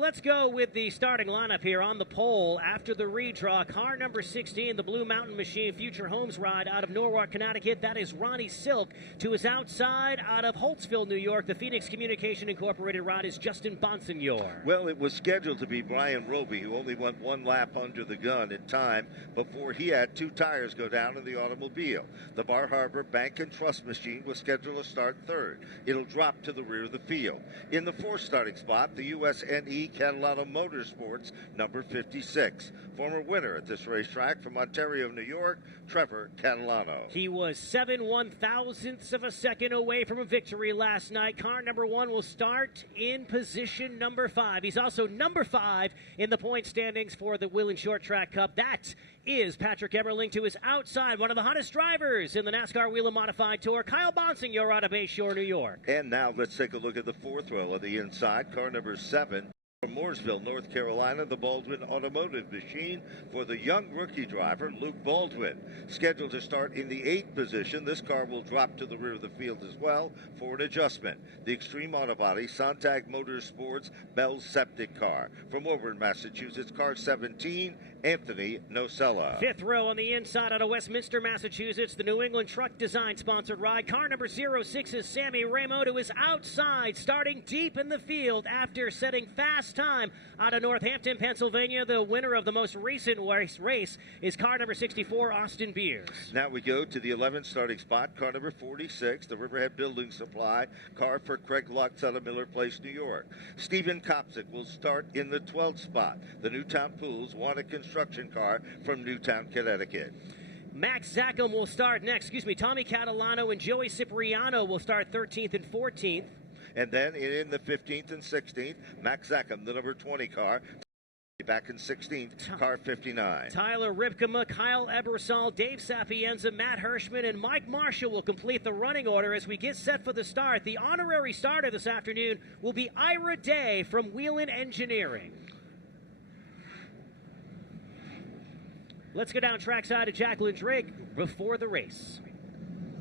let's go with the starting lineup here on the pole after the redraw. Car number 16, the Blue Mountain Machine Future Homes ride out of Norwalk, Connecticut. That is Ronnie Silk. To his outside out of Holtzville, New York, the Phoenix Communication Incorporated ride is Justin Bonsignor. Well, it was scheduled to be Brian Roby, who only went one lap under the gun in time before he had two tires go down in the automobile. The Bar Harbor Bank and Trust Machine was scheduled to start third. It'll drop to the rear of the field. In the fourth starting spot, the USNE Catalano Motorsports, number 56. Former winner at this racetrack from Ontario, New York, Trevor Catalano. He was 7/1,000ths of a second away from a victory last night. Car number 1 will start in position number 5. He's also number 5 in the point standings for the Whelen Short Track Cup. That is Patrick Emmerling. To his outside, one of the hottest drivers in the NASCAR Whelen Modified Tour, Kyle Bonsignor out of Bayshore, New York. And now let's take a look at the fourth row of the inside. Car number 7. From Mooresville, North Carolina, the Baldwin Automotive Machine for the young rookie driver, Luke Baldwin. Scheduled to start in the 8th position, this car will drop to the rear of the field as well for an adjustment. The Extreme Auto Body Sontag Motorsports Bell's Septic car. From Woburn, Massachusetts, car 17, Anthony Nocella. Fifth row on the inside out of Westminster, Massachusetts, the New England Truck Design sponsored ride. Car number 06 is Sammy Ramo. To his outside, starting deep in the field after setting fast time out of Northampton, Pennsylvania. The winner of the most recent race is car number 64, Austin Beers. Now we go to the 11th starting spot, car number 46, the Riverhead Building Supply car for Craig Lux out of Miller Place, New York. Stephen Kopsick will start in the 12th spot, the Newtown Pools Wanted Construction car from Newtown, Connecticut. Max Zackham will start next. Tommy Catalano and Joey Cipriano will start 13th and 14th. And then in the 15th and 16th, Max Zackham, the number 20 car, back in 16th, car 59. Tyler Ripkema, Kyle Ebersol, Dave Sapienza, Matt Hirschman, and Mike Marshall will complete the running order as we get set for the start. The honorary starter this afternoon will be Ira Day from Whelen Engineering. Let's go down trackside to Jacqueline Drake before the race.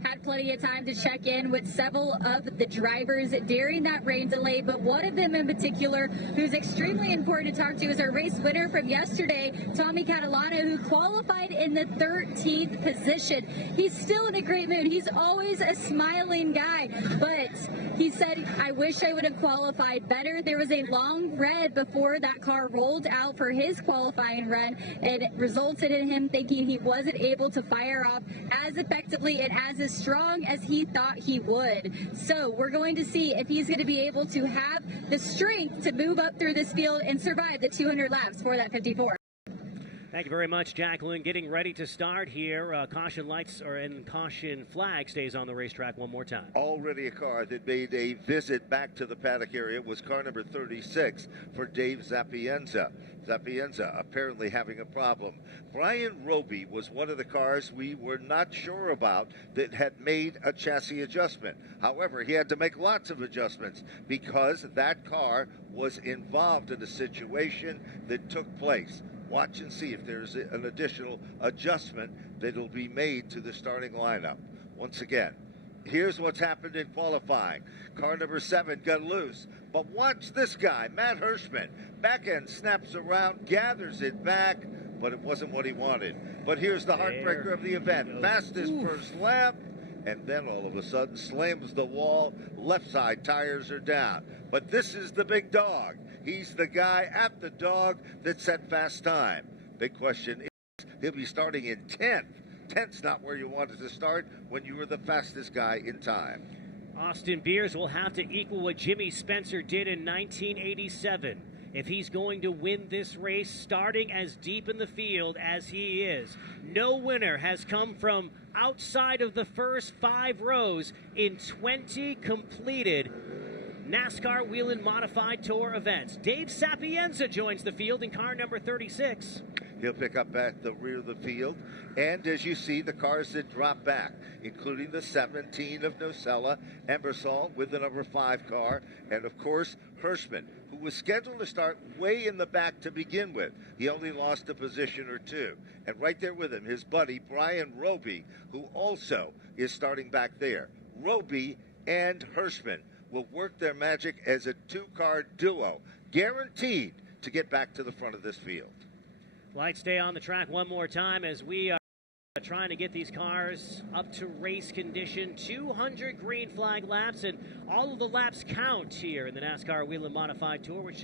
Had plenty of time to check in with several of the drivers during that rain delay, but one of them in particular who's extremely important to talk to is our race winner from yesterday, Tommy Catalano, who qualified in the 13th position. He's still in a great mood. He's always a smiling guy, but he said, I wish I would have qualified better. There was a long red before that car rolled out for his qualifying run, and it resulted in him thinking he wasn't able to fire off as effectively and as strong as he thought he would. So we're going to see if he's going to be able to have the strength to move up through this field and survive the 200 laps for that 54. Thank you very much, Jacqueline. Getting ready to start here. Caution lights and caution flag stays on the racetrack one more time. Already a car that made a visit back to the paddock area was car number 36 for Dave Sapienza. Sapienza apparently having a problem. Brian Roby was one of the cars we were not sure about that had made a chassis adjustment. However, he had to make lots of adjustments because that car was involved in a situation that took place. Watch and see if there's an additional adjustment that'll be made to the starting lineup. Once again, here's what's happened in qualifying. Car number 7 got loose, but watch this guy, Matt Hirschman. Back end snaps around, gathers it back, but it wasn't what he wanted. But here's the heartbreaker of the event. Fastest first lap, and then all of a sudden slams the wall. Left side tires are down. But this is the big dog. He's the guy at the dog that set fast time. Big question is, he'll be starting in 10th. 10th's not where you wanted to start when you were the fastest guy in time. Austin Beers will have to equal what Jimmy Spencer did in 1987 if he's going to win this race, starting as deep in the field as he is. No winner has come from outside of the first 5 rows in 20 completed NASCAR Whelen Modified Tour events. Dave Sapienza joins the field in car number 36. He'll pick up at the rear of the field. And as you see, the cars that drop back, including the 17 of Nocella, Ebersol with the number 5 car, and of course, Hirschman, who was scheduled to start way in the back to begin with. He only lost a position or 2. And right there with him, his buddy, Brian Roby, who also is starting back there. Roby and Hirschman will work their magic as a 2-car duo. guaranteed to get back to the front of this field. Lights stay on the track one more time as we are trying to get these cars up to race condition. 200 green flag laps, and all of the laps count here in the NASCAR Whelen Modified Tour, which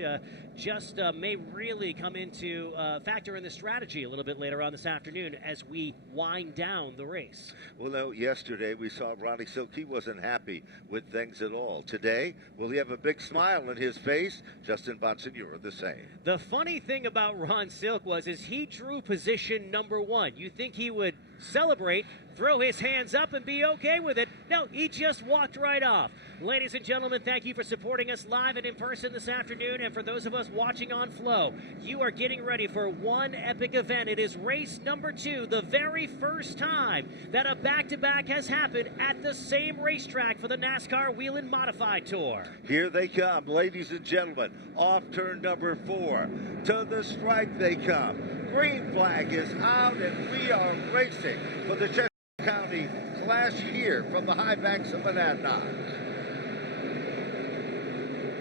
just may really come into factor in the strategy a little bit later on this afternoon as we wind down the race. Well, no, yesterday we saw Ronnie Silk. He wasn't happy with things at all. Today, will he have a big smile on his face? Justin Bonsignore the same. The funny thing about Ron Silk is he drew position number 1. You think he would celebrate, throw his hands up, and be okay with it. No, he just walked right off. Ladies and gentlemen, thank you for supporting us live and in person this afternoon. And for those of us watching on Flow, you are getting ready for one epic event. It is race number 2, the very first time that a back-to-back has happened at the same racetrack for the NASCAR Whelen Modified Tour. Here they come, ladies and gentlemen, off turn number 4. To the stripe they come. Green flag is out, and we are racing for the Cheshire County Clash here from the high banks of Monadnock.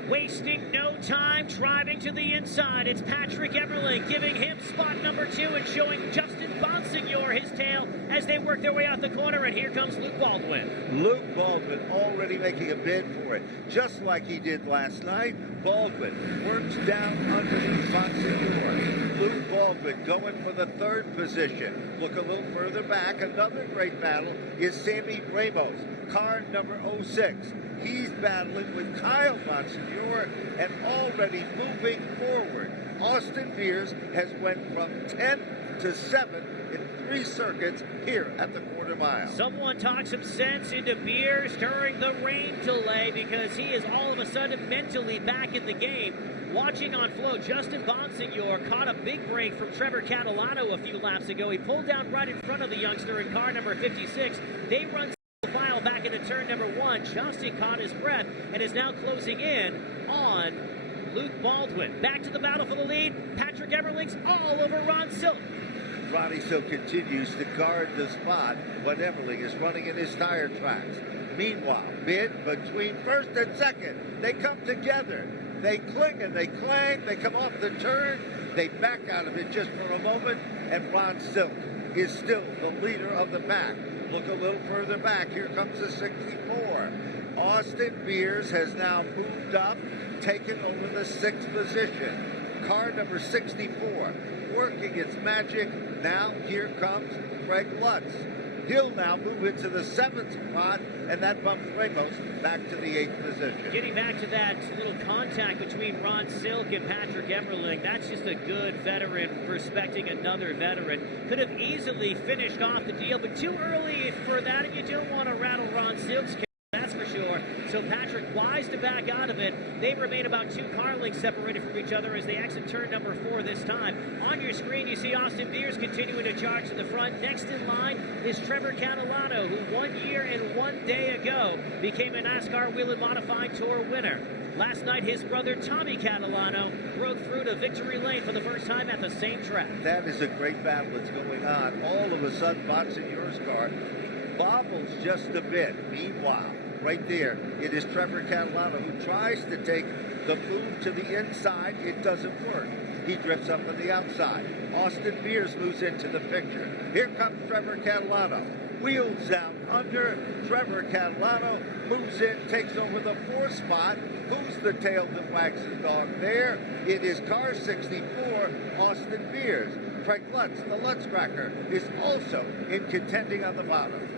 Wasting no time, driving to the inside. It's Patrick Emerling giving him spot number 2 and showing Justin Bonsignore his tail as they work their way out the corner. And here comes Luke Baldwin. Luke Baldwin already making a bid for it, just like he did last night. Baldwin works down underneath Bonsignore. Luke Baldwin going for the 3rd position. Look a little further back. Another great battle is Sammy Ramos, car number 06. He's battling with Kyle Bonsignore and already moving forward. Austin Beers has went from 10 to 7 in 3 circuits here at the quarter mile. Someone talked some sense into Beers during the rain delay because he is all of a sudden mentally back in the game. Watching on Flow, Justin Bonsignore caught a big break from Trevor Catalano a few laps ago. He pulled down right in front of the youngster in car number 56. They run file back into turn number 1. Justin caught his breath and is now closing in on Luke Baldwin. Back to the battle for the lead. Patrick Emerling's all over Ron Silk. Ronnie Silk continues to guard the spot when Emerling is running in his tire tracks. Meanwhile, mid between 1st and 2nd, they come together. They cling and they clang. They come off the turn. They back out of it just for a moment, and Ron Silk is still the leader of the pack. Look a little further back. Here comes the 64. Austin Beers has now moved up, taken over the 6th position. Car number 64 working its magic. Now here comes Craig Lutz. He'll now move into the 7th spot, and that bumps Ramos back to the 8th position. Getting back to that little contact between Ron Silk and Patrick Emerling, that's just a good veteran respecting another veteran. Could have easily finished off the deal, but too early for that, and you don't want to rattle Ron Silk's case, that's for sure. So Patrick wise to back out of it. They remain about 2 car lengths separated from each other as they exit turn number 4 this time. On your screen, you see Austin Beers continuing to charge to the front. Next in line is Trevor Catalano, who 1 year and 1 day ago became a NASCAR Whelen Modified Tour winner. Last night, his brother Tommy Catalano broke through to victory lane for the first time at the same track. That is a great battle that's going on. All of a sudden, Bonsignore's car bobbles just a bit. Meanwhile, right there, it is Trevor Catalano who tries to take the move to the inside. It doesn't work. He drifts up on the outside. Austin Beers moves into the picture. Here comes Trevor Catalano. Wheels down under. Trevor Catalano moves in, takes over the 4th spot. Who's the tail that wags the dog there? It is car 64, Austin Beers. Craig Lutz, the Lutz Cracker, is also in contending on the bottom.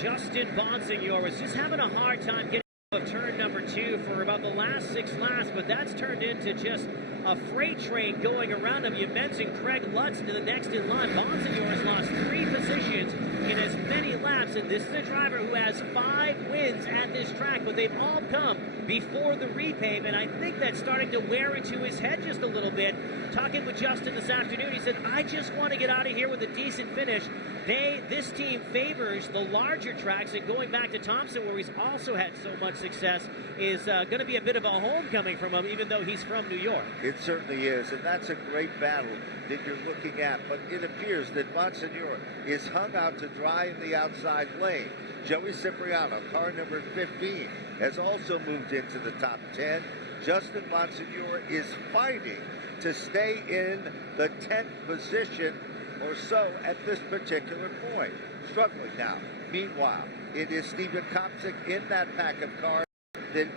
Justin Bonsignore was just having a hard time getting of turn number 2 for about the last 6 laps, but that's turned into just a freight train going around him. You mentioned Craig Lutz to the next in line. Bonsignore has lost 3 positions in as many laps, and this is a driver who has 5 wins at this track, but they've all come before the repave, and I think that's starting to wear into his head just a little bit. Talking with Justin this afternoon, he said, I just want to get out of here with a decent finish. This team favors the larger tracks, and going back to Thompson, where he's also had so much success, is going to be a bit of a homecoming from him, even though he's from New York. It certainly is, and that's a great battle that you're looking at, but it appears that Bonsignore is hung out to dry in the outside lane. Joey Cipriano, car number 15, has also moved into the top 10. Justin Bonsignore is fighting to stay in the 10th position or so at this particular point. Struggling now. Meanwhile, it is Stephen Kopczyk in that pack of cars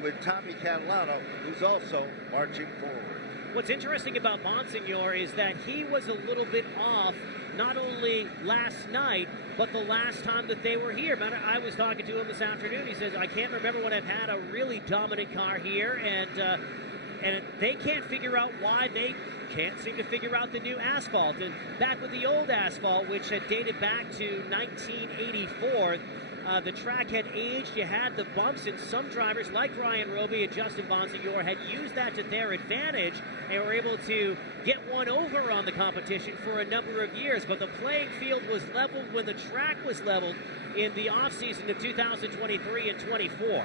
with Tommy Catalano, who's also marching forward. What's interesting about Bonsignore is that he was a little bit off not only last night, but the last time that they were here. I was talking to him this afternoon. He says, I can't remember when I've had a really dominant car here, and they can't figure out why they can't seem to figure out the new asphalt. And back with the old asphalt, which had dated back to 1984, the track had aged. You had the bumps, and some drivers like Brian Roby and Justin Bonsignore had used that to their advantage and were able to get one over on the competition for a number of years. But the playing field was leveled when the track was leveled in the offseason of 2023 and 24.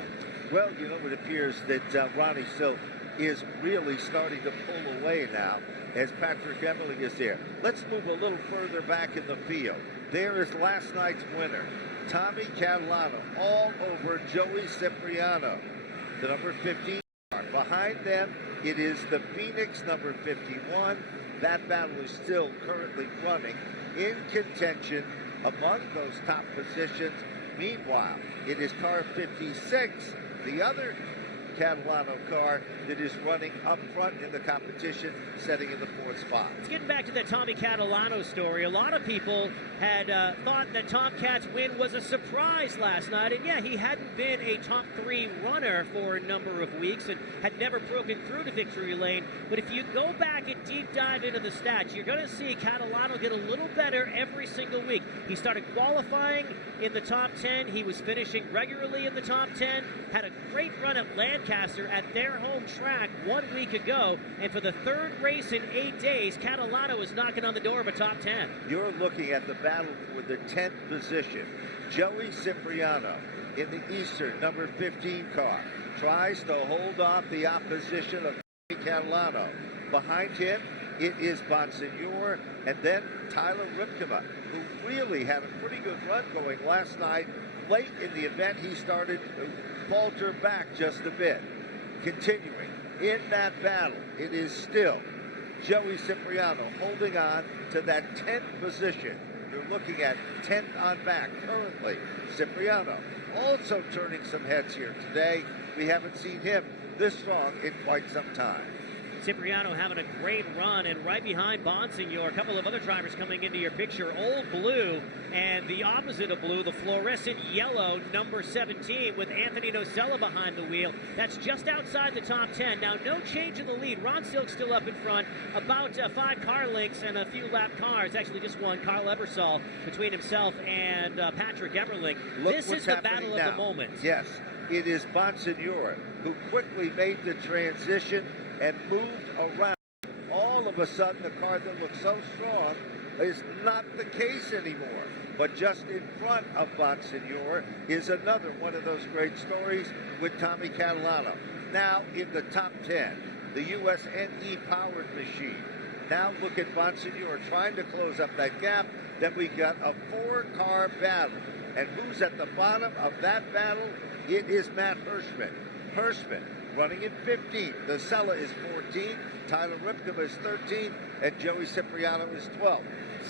Well, it appears that Ronnie Silk is really starting to pull away now as Patrick Emmerling is there. Let's move a little further back in the field. There is last night's winner, Tommy Catalano, all over Joey Cipriano, the number 15 car. Behind them, it is the Phoenix number 51. That battle is still currently running in contention among those top positions. Meanwhile, it is car 56, the other Catalano car that is running up front in the competition, setting in the 4th spot. Let's get back to the Tommy Catalano story. A lot of people had thought that Tomcat's win was a surprise last night, and yeah, he hadn't been a top 3 runner for a number of weeks and had never broken through the victory lane. But if you go back and deep dive into the stats, you're going to see Catalano get a little better every single week. He started qualifying in the top 10. He was finishing regularly in the top 10, had a great run at Lancaster at their home track 1 week ago, and for the 3rd race in 8 days, Catalano is knocking on the door of a top 10. You're looking at the battle for the 10th position. Joey Cipriano in the Eastern number 15 car tries to hold off the opposition of Catalano. Behind him, it is Bonsignore, and then Tyler Ripkema, who really had a pretty good run going last night. Late in the event, he started to falter back just a bit. Continuing in that battle, it is still Joey Cipriano holding on to that 10th position. You're looking at 10th on back currently. Cipriano also turning some heads here today. We haven't seen him this strong in quite some time. Cipriano having a great run, and right behind Bonsignore, a couple of other drivers coming into your picture. Old Blue, and the opposite of blue, the fluorescent yellow, number 17, with Anthony Nocella behind the wheel. That's just outside the top 10. Now, no change in the lead. Ron Silk's still up in front, about 5 car lengths and a few lap cars. Actually, just one, Carl Ebersol, between himself and Patrick Emmerling. This is the battle of the moment. Yes, it is Bonsignore who quickly made the transition and moved around. All of a sudden, the car that looks so strong is not the case anymore. But just in front of Bonsignore is another one of those great stories with Tommy Catalano. Now in the top 10, the USNE powered machine. Now look at Bonsignore trying to close up that gap. Then we got a 4-car battle. And who's at the bottom of that battle? It is Matt Hirschman. Hirschman running in 15th. Nocella is 14th. Tyler Ripkema is 13th. And Joey Cipriano is 12th.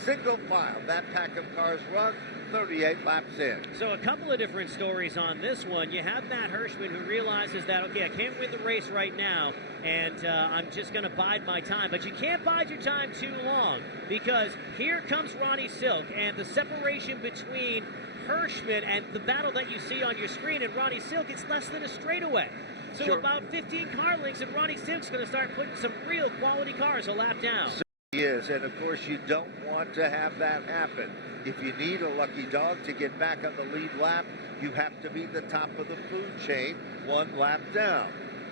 Single file. That pack of cars run 38 laps in. So a couple of different stories on this one. You have Matt Hirschman, who realizes that, okay, I can't win the race right now, and I'm just going to bide my time. But you can't bide your time too long, because here comes Ronnie Silk, and the separation between Hirschman and the battle that you see on your screen and Ronnie Silk, it's less than a straightaway. So sure. About 15 car lengths, and Ronnie Silk's going to start putting some real quality cars a lap down. So he is, and of course you don't want to have that happen. If you need a lucky dog to get back on the lead lap, you have to be the top of the food chain, 1 lap down.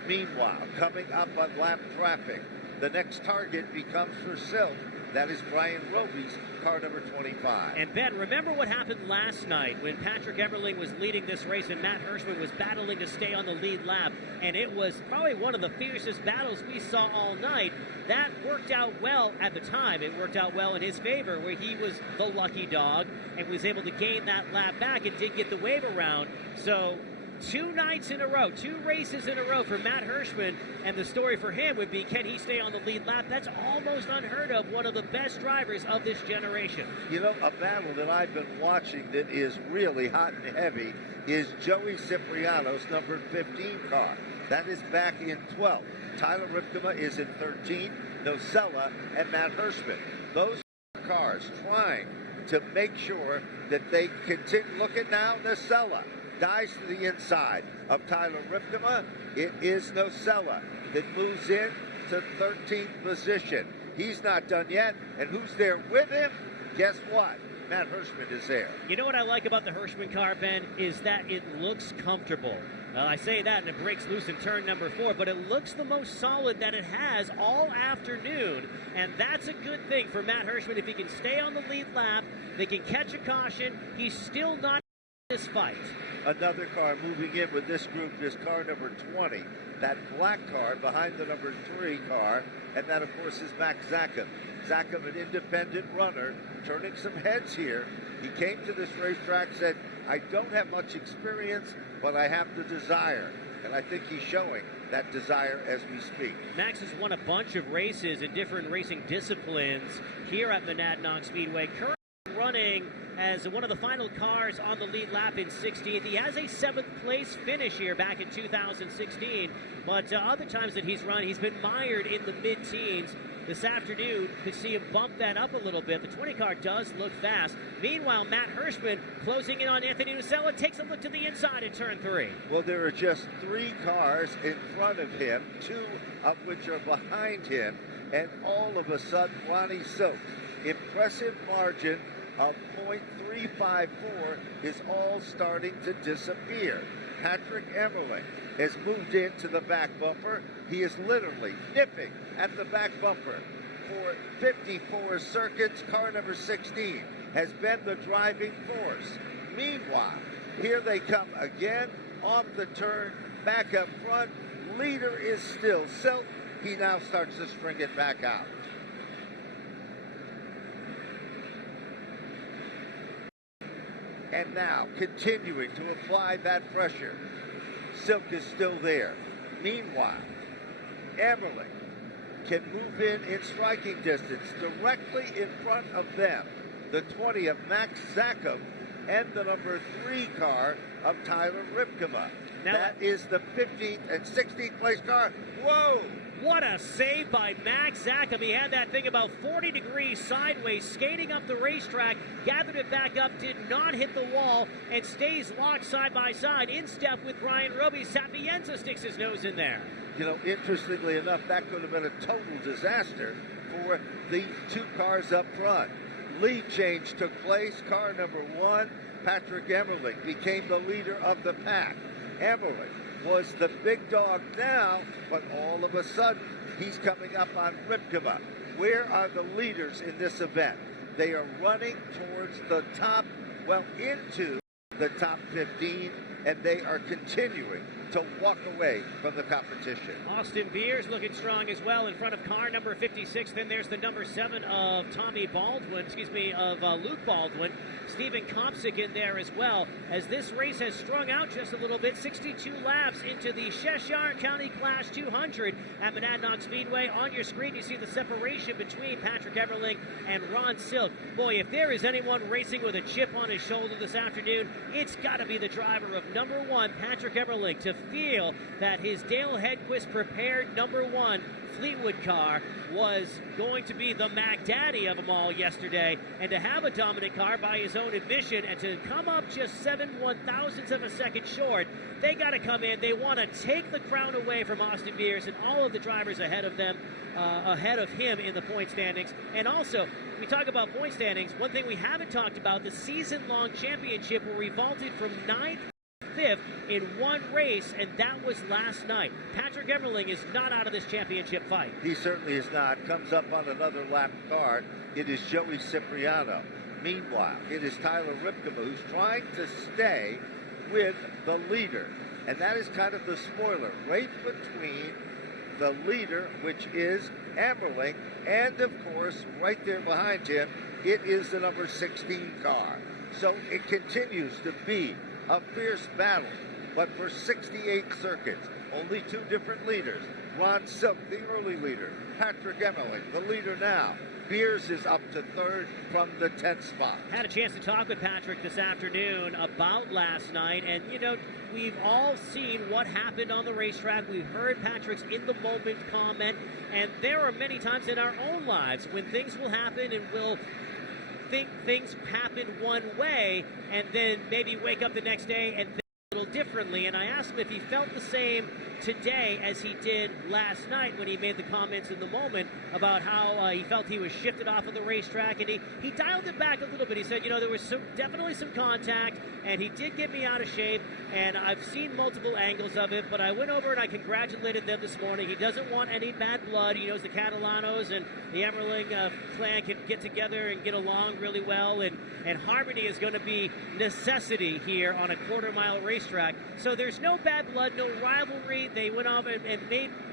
Meanwhile, coming up on lap traffic, the next target becomes for Silk. That is Brian Roby's car number 25. And Ben, remember what happened last night when Patrick Emmerling was leading this race and Matt Hirschman was battling to stay on the lead lap, and it was probably one of the fiercest battles we saw all night. That worked out well at the time. It worked out well in his favor, where he was the lucky dog and was able to gain that lap back and did get the wave around. So 2 nights in a row, 2 races in a row for Matt Hirschman, and the story for him would be, can he stay on the lead lap? That's almost unheard of, one of the best drivers of this generation. You know, a battle that I've been watching that is really hot and heavy is Joey Cipriano's number 15 car. That is back in 12th. Tyler Ripkema is in 13th, Nocella and Matt Hirschman. Those cars trying to make sure that they continue. Look at now, Nocella dives to the inside of Tyler Ripkema. It is Nocella that moves in to 13th position. He's not done yet, and who's there with him? Guess what? Matt Hirschman is there. You know what I like about the Hirschman car, Ben, is that it looks comfortable. I say that, and it breaks loose in turn number 4, but it looks the most solid that it has all afternoon, and that's a good thing for Matt Hirschman. If he can stay on the lead lap, they can catch a caution. He's still not in this fight. Another car moving in with this group is car number 20, that black car behind the number 3 car, and that, of course, is Max Zackham. Zackham, an independent runner, turning some heads here. He came to this racetrack, said, I don't have much experience, but I have the desire. And I think he's showing that desire as we speak. Max has won a bunch of races in different racing disciplines here at Monadnock Speedway. Currently running as one of the final cars on the lead lap in 16th. He has a 7th place finish here back in 2016, but other times that he's run, he's been mired in the mid-teens. This afternoon, could see him bump that up a little bit. The 20 car does look fast. Meanwhile, Matt Hirschman closing in on Anthony Nocella, takes a look to the inside in turn 3. Well, there are just 3 cars in front of him, 2 of which are behind him, and all of a sudden, Ronnie Silk, impressive margin of .354 is all starting to disappear. Patrick Emmerling has moved into the back bumper. He is literally nipping at the back bumper for 54 circuits. Car number 16 has been the driving force. Meanwhile, here they come again off the turn, back up front. Leader is still Silk. He now starts to string it back out. And now, continuing to apply that pressure, Silk is still there. Meanwhile, Emmerling can move in striking distance directly in front of them. The 20 of Max Zackham and the number 3 car of Tyler Ripkema. Now, that is the 15th and 16th place car. Whoa! What a save by Max Zackham. He had that thing about 40 degrees sideways, skating up the racetrack, gathered it back up, did not hit the wall, and stays locked side by side in step with Brian Roby. Sapienza sticks his nose in there. You know, interestingly enough, that could have been a total disaster for the 2 cars up front. Lead change took place. Car number 1, Patrick Emmerling, became the leader of the pack. Emmerling was the big dog now, but all of a sudden, he's coming up on Ripkema. Where are the leaders in this event? They are running towards the top, well, into the top 15, and they are continuing to walk away from the competition. Austin Beers looking strong as well in front of car number 56. Then there's the number 7 of Luke Baldwin. Stephen Kopsick in there as well, as this race has strung out just a little bit. 62 laps into the Cheshire County Clash 200 at Monadnock Speedway. On your screen, you see the separation between Patrick Emmerling and Ron Silk. Boy, if there is anyone racing with a chip on his shoulder this afternoon, it's got to be the driver of number 1, Patrick Emmerling, to feel that his Dale Hedquist prepared number 1 Fleetwood car was going to be the Mac Daddy of them all yesterday, and to have a dominant car by his own admission and to come up just 7 1/1000ths of a second short, they got to come in. They want to take the crown away from Austin Beers and all of the drivers ahead of them, ahead of him in the point standings. And also, we talk about point standings. One thing we haven't talked about, the season-long championship where we vaulted from 9th 5th in one race, and that was last night. Patrick Emmerling is not out of this championship fight. He certainly is not. Comes up on another lap car. It is Joey Cipriano. Meanwhile, it is Tyler Ripkema who's trying to stay with the leader. And that is kind of the spoiler, right between the leader, which is Emmerling, and of course, right there behind him, it is the number 16 car. So it continues to be a fierce battle, but for 68 circuits, only two different leaders. Ron Silk, the early leader. Patrick Emmerling, the leader now. Beers is up to third from the 10th spot. Had a chance to talk with Patrick this afternoon about last night, and we've all seen what happened on the racetrack. We've heard Patrick's in the moment comment, and there are many times in our own lives when things will happen and we'll think things happen one way and then maybe wake up the next day and think a little differently. And I asked him if he felt the same today as he did last night when he made the comments in the moment about how he felt he was shifted off of the racetrack, and he dialed it back a little bit. He said, there was definitely some contact, and he did get me out of shape, and I've seen multiple angles of it, but I went over and I congratulated them this morning. He doesn't want any bad blood. He knows the Catalanos and the Emmerling clan can get together and get along really well, and harmony is going to be necessity here on a quarter-mile racetrack. So there's no bad blood, no rivalry. They went off and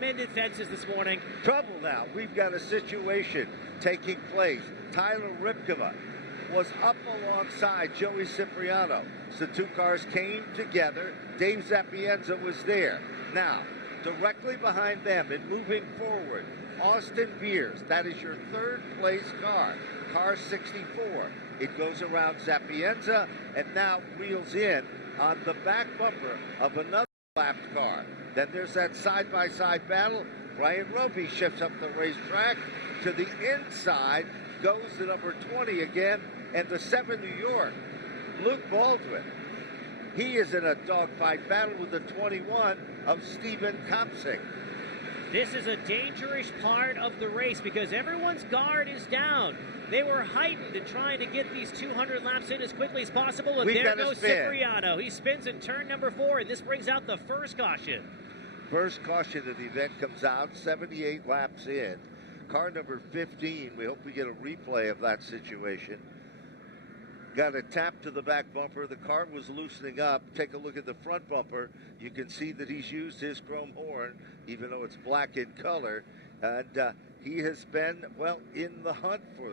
mended fences this morning. Trouble now. We've got a situation taking place. Tyler Ripkova was up alongside Joey Cipriano. So two cars came together. Dave Zapienza was there. Now, directly behind them and moving forward, Austin Beers. That is your third place car. Car 64. It goes around Zapienza and now wheels in on the back bumper of another lapped car. Then there's that side-by-side battle. Brian Roby shifts up the racetrack to the inside, goes to number 20 again, and the 7 New York, Luke Baldwin. He is in a dogfight battle with the 21 of Stephen Kopsik. This is a dangerous part of the race because everyone's guard is down. They were heightened in trying to get these 200 laps in as quickly as possible, and there goes Cipriano. He spins in turn number 4, and this brings out the first caution. First caution of the event comes out, 78 laps in. Car number 15, we hope we get a replay of that situation. Got a tap to the back bumper. The car was loosening up. Take a look at the front bumper. You can see that he's used his chrome horn, even though it's black in color. And he has been, in the hunt for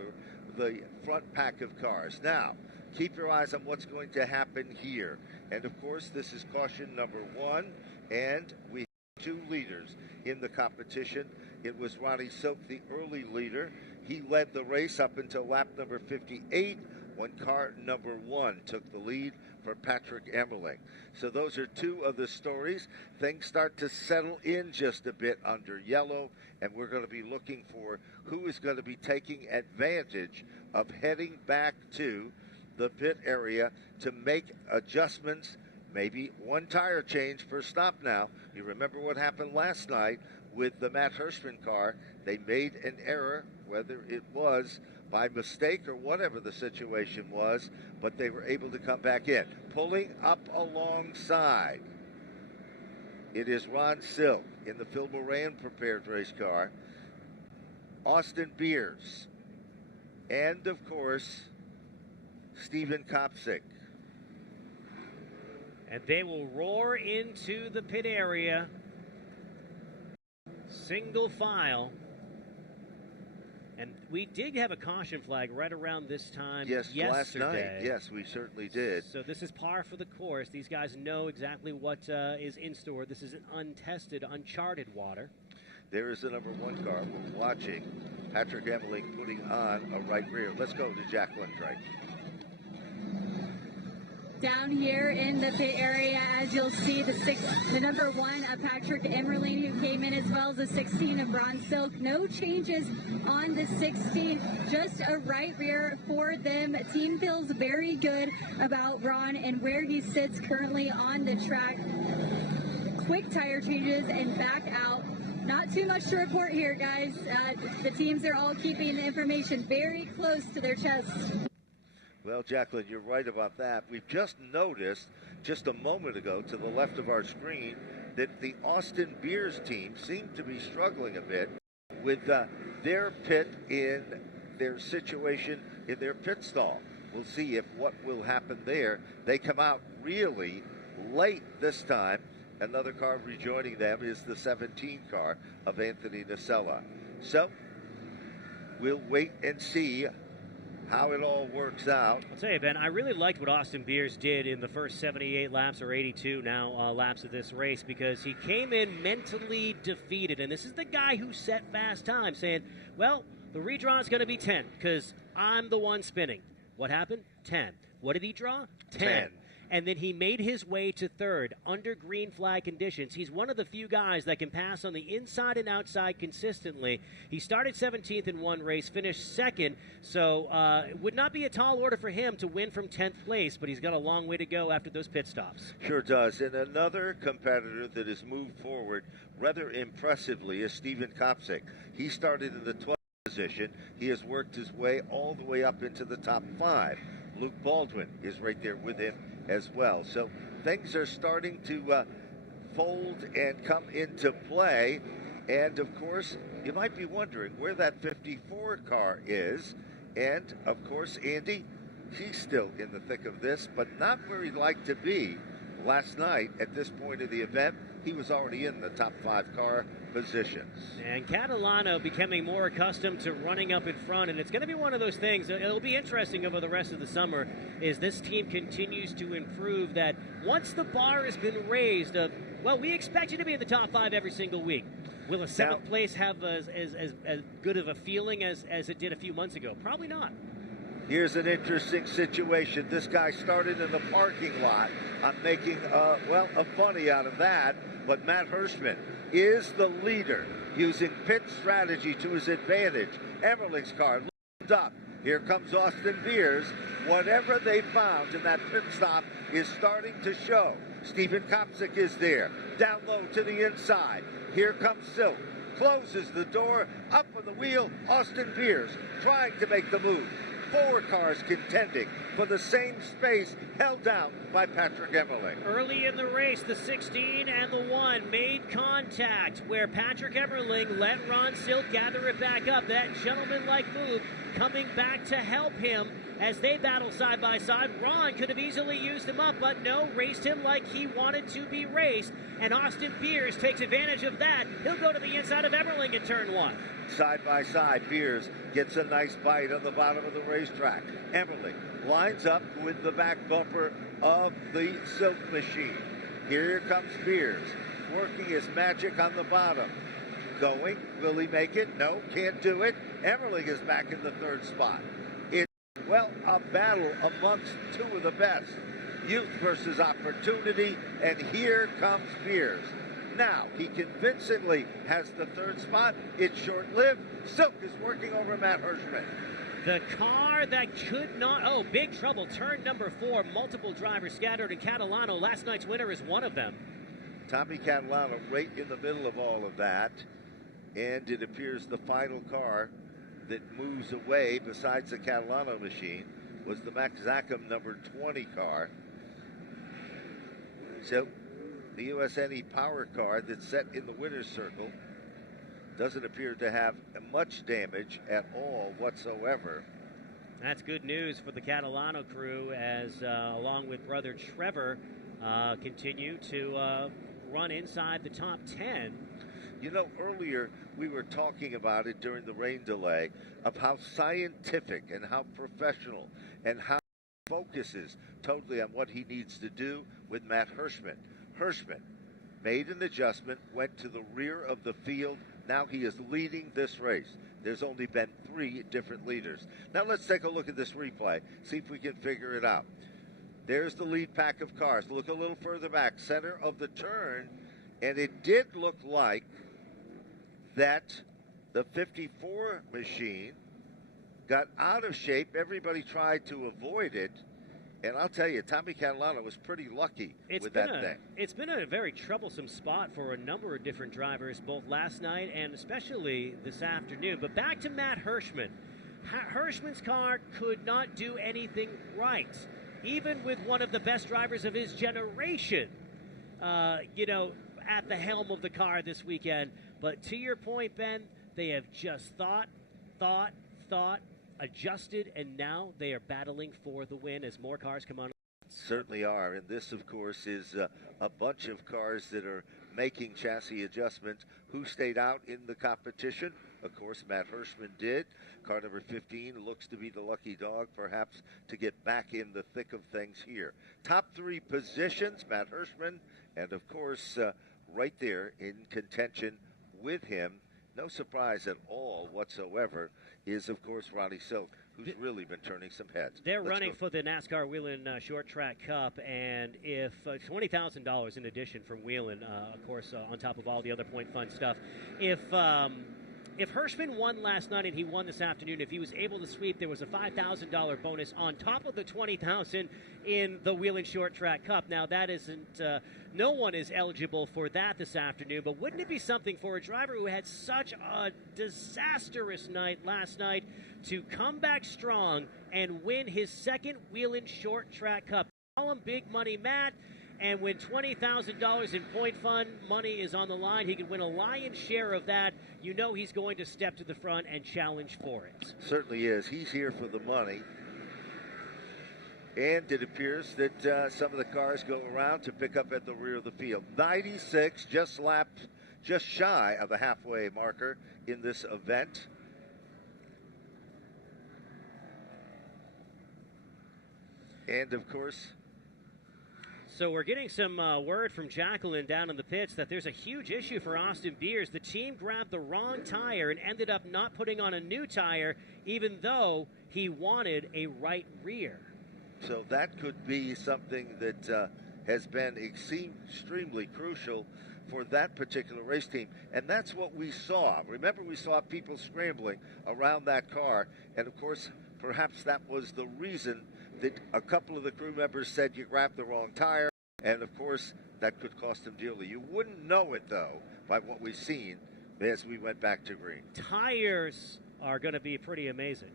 the front pack of cars. Now, keep your eyes on what's going to happen here. And, of course, this is caution number 1. And we have two leaders in the competition. It was Ronnie Silk, the early leader. He led the race up until lap number 58 when car number 1 took the lead for Patrick Emmerling. So those are two of the stories. Things start to settle in just a bit under yellow, and we're going to be looking for who is going to be taking advantage of heading back to the pit area to make adjustments, maybe one tire change per stop now. You remember what happened last night with the Matt Hirschman car. They made an error, whether it was by mistake or whatever the situation was, but they were able to come back in. Pulling up alongside, it is Ron Silk in the Phil Moran prepared race car, Austin Beers, and of course, Stephen Kopsik. And they will roar into the pit area, single file. And we did have a caution flag right around this time yesterday. Last night. Yes, we certainly did. So this is par for the course. These guys know exactly what is in store. This is an untested, uncharted water. There is the number 1 car. We're watching Patrick Emmerling putting on a right rear. Let's go to Jacqueline Drake. Down here in the pit area, as you'll see, the number 1 of Patrick Emmerling, who came in, as well as the 16 of Ron Silk. No changes on the 16, just a right rear for them. Team feels very good about Ron and where he sits currently on the track. Quick tire changes and back out. Not too much to report here, guys. The teams are all keeping the information very close to their chest. Well, Jacqueline, you're right about that. We've just noticed just a moment ago to the left of our screen that the Austin Beers team seemed to be struggling a bit with their pit in their situation in their pit stall. We'll see if what will happen there. They come out really late this time. Another car rejoining them is the 17 car of Anthony Nacella. So we'll wait and see how it all works out. I'll tell you, Ben, I really liked what Austin Beers did in the first 78 laps, or 82 now laps of this race, because he came in mentally defeated. And this is the guy who set fast time, saying, well, the redraw is going to be 10 because I'm the one spinning. What happened? 10. What did he draw? 10. And then he made his way to third under green flag conditions. He's one of the few guys that can pass on the inside and outside consistently. He started 17th in one race, finished second, so it would not be a tall order for him to win from 10th place, but he's got a long way to go after those pit stops. Sure does. And another competitor that has moved forward rather impressively is Steven Kopsik. He started in the 12th position. He has worked his way all the way up into the top 5. Luke Baldwin is right there with him as well. So things are starting to fold and come into play. And of course, you might be wondering where that 54 car is. And of course, Andy, he's still in the thick of this, but not where he'd like to be. Last night, at this point of the event, he was already in the top 5 car positions. And Catalano becoming more accustomed to running up in front, and it's going to be one of those things. It'll be interesting over the rest of the summer is this team continues to improve that once the bar has been raised, well, we expect you to be in the top 5 every single week. Will a 7th place have as good of a feeling as it did a few months ago? Probably not. Here's an interesting situation. This guy started in the parking lot. I'm making, a funny out of that, but Matt Hirschman is the leader, using pit strategy to his advantage. Emmerling's car loaded up. Here comes Austin Beers. Whatever they found in that pit stop is starting to show. Steven Kopsik is there. Down low to the inside. Here comes Silk. Closes the door. Up on the wheel, Austin Beers trying to make the move. 4 cars contending for the same space, held down by Patrick Emmerling. Early in the race, the 16 and the 1 made contact where Patrick Emmerling let Ron Silk gather it back up. That gentleman-like move coming back to help him as they battle side by side. Ron could have easily used him up, but no, raced him like he wanted to be raced. And Austin Beers takes advantage of that. He'll go to the inside of Emmerling in turn 1. Side by side, Beers gets a nice bite on the bottom of the racetrack. Emmerling lines up with the back bumper of the Silk machine. Here comes Beers, working his magic on the bottom. Going, will he make it? No, can't do it. Emmerling is back in the 3rd spot. It's, well, a battle amongst 2 of the best. Youth versus opportunity, and here comes Beers. Now, he convincingly has the 3rd spot. It's short-lived. Silk is working over Matt Hirschman. The car that could not, big trouble. Turn number 4, multiple drivers scattered, and Catalano, last night's winner, is one of them. Tommy Catalano right in the middle of all of that. And it appears the final car that moves away, besides the Catalano machine, was the Max Zackham number 20 car. So the USNE power car that's set in the winner's circle doesn't appear to have much damage at all whatsoever. That's good news for the Catalano crew as, along with brother Trevor, continue to run inside the top 10. You know, earlier we were talking about it during the rain delay of how scientific and how professional and how he focuses totally on what he needs to do with Matt Hirschman. Hirschman made an adjustment, went to the rear of the field. Now he is leading this race. There's only been 3 different leaders. Now let's take a look at this replay, see if we can figure it out. There's the lead pack of cars. Look a little further back, center of the turn, and it did look like that the 54 machine got out of shape. Everybody tried to avoid it. And I'll tell you, Tommy Catalano was pretty lucky with that thing. It's been a very troublesome spot for a number of different drivers, both last night and especially this afternoon. But back to Matt Hirschman. Hirschman's car could not do anything right, even with one of the best drivers of his generation, at the helm of the car this weekend. But to your point, Ben, they have just thought, adjusted, and now they are battling for the win as more cars come on. Certainly are, and this, of course, is a bunch of cars that are making chassis adjustments. Who stayed out in the competition? Of course, Matt Hirschman did. Car number 15 looks to be the lucky dog, perhaps, to get back in the thick of things here. Top 3 positions, Matt Hirschman, and of course, right there in contention with him, no surprise at all whatsoever, is of course Ronnie Silk, who's really been turning some heads. They're running for the NASCAR Whelen Short Track Cup, and if $20,000 in addition from Whelen, of course, on top of all the other point fund stuff, if Hirschman won last night and he won this afternoon, if he was able to sweep, there was a $5,000 bonus on top of the $20,000 in the Whelen Short Track Cup. Now, that isn't, no one is eligible for that this afternoon, but wouldn't it be something for a driver who had such a disastrous night last night to come back strong and win his second Whelen Short Track Cup? Call him Big Money Matt. And when $20,000 in point fund money is on the line, he can win a lion's share of that. You know he's going to step to the front and challenge for it. Certainly is. He's here for the money. And it appears that some of the cars go around to pick up at the rear of the field. 96, just shy of the halfway marker in this event. And, of course, so we're getting some word from Jacqueline down in the pits that there's a huge issue for Austin Beers. The team grabbed the wrong tire and ended up not putting on a new tire, even though he wanted a right rear. So that could be something that has been extremely crucial for that particular race team. And that's what we saw. Remember, we saw people scrambling around that car. And, of course, perhaps that was the reason that a couple of the crew members said you grabbed the wrong tire, and of course that could cost him dearly. You wouldn't know it though by what we've seen as we went back to green. Tires are going to be pretty amazing.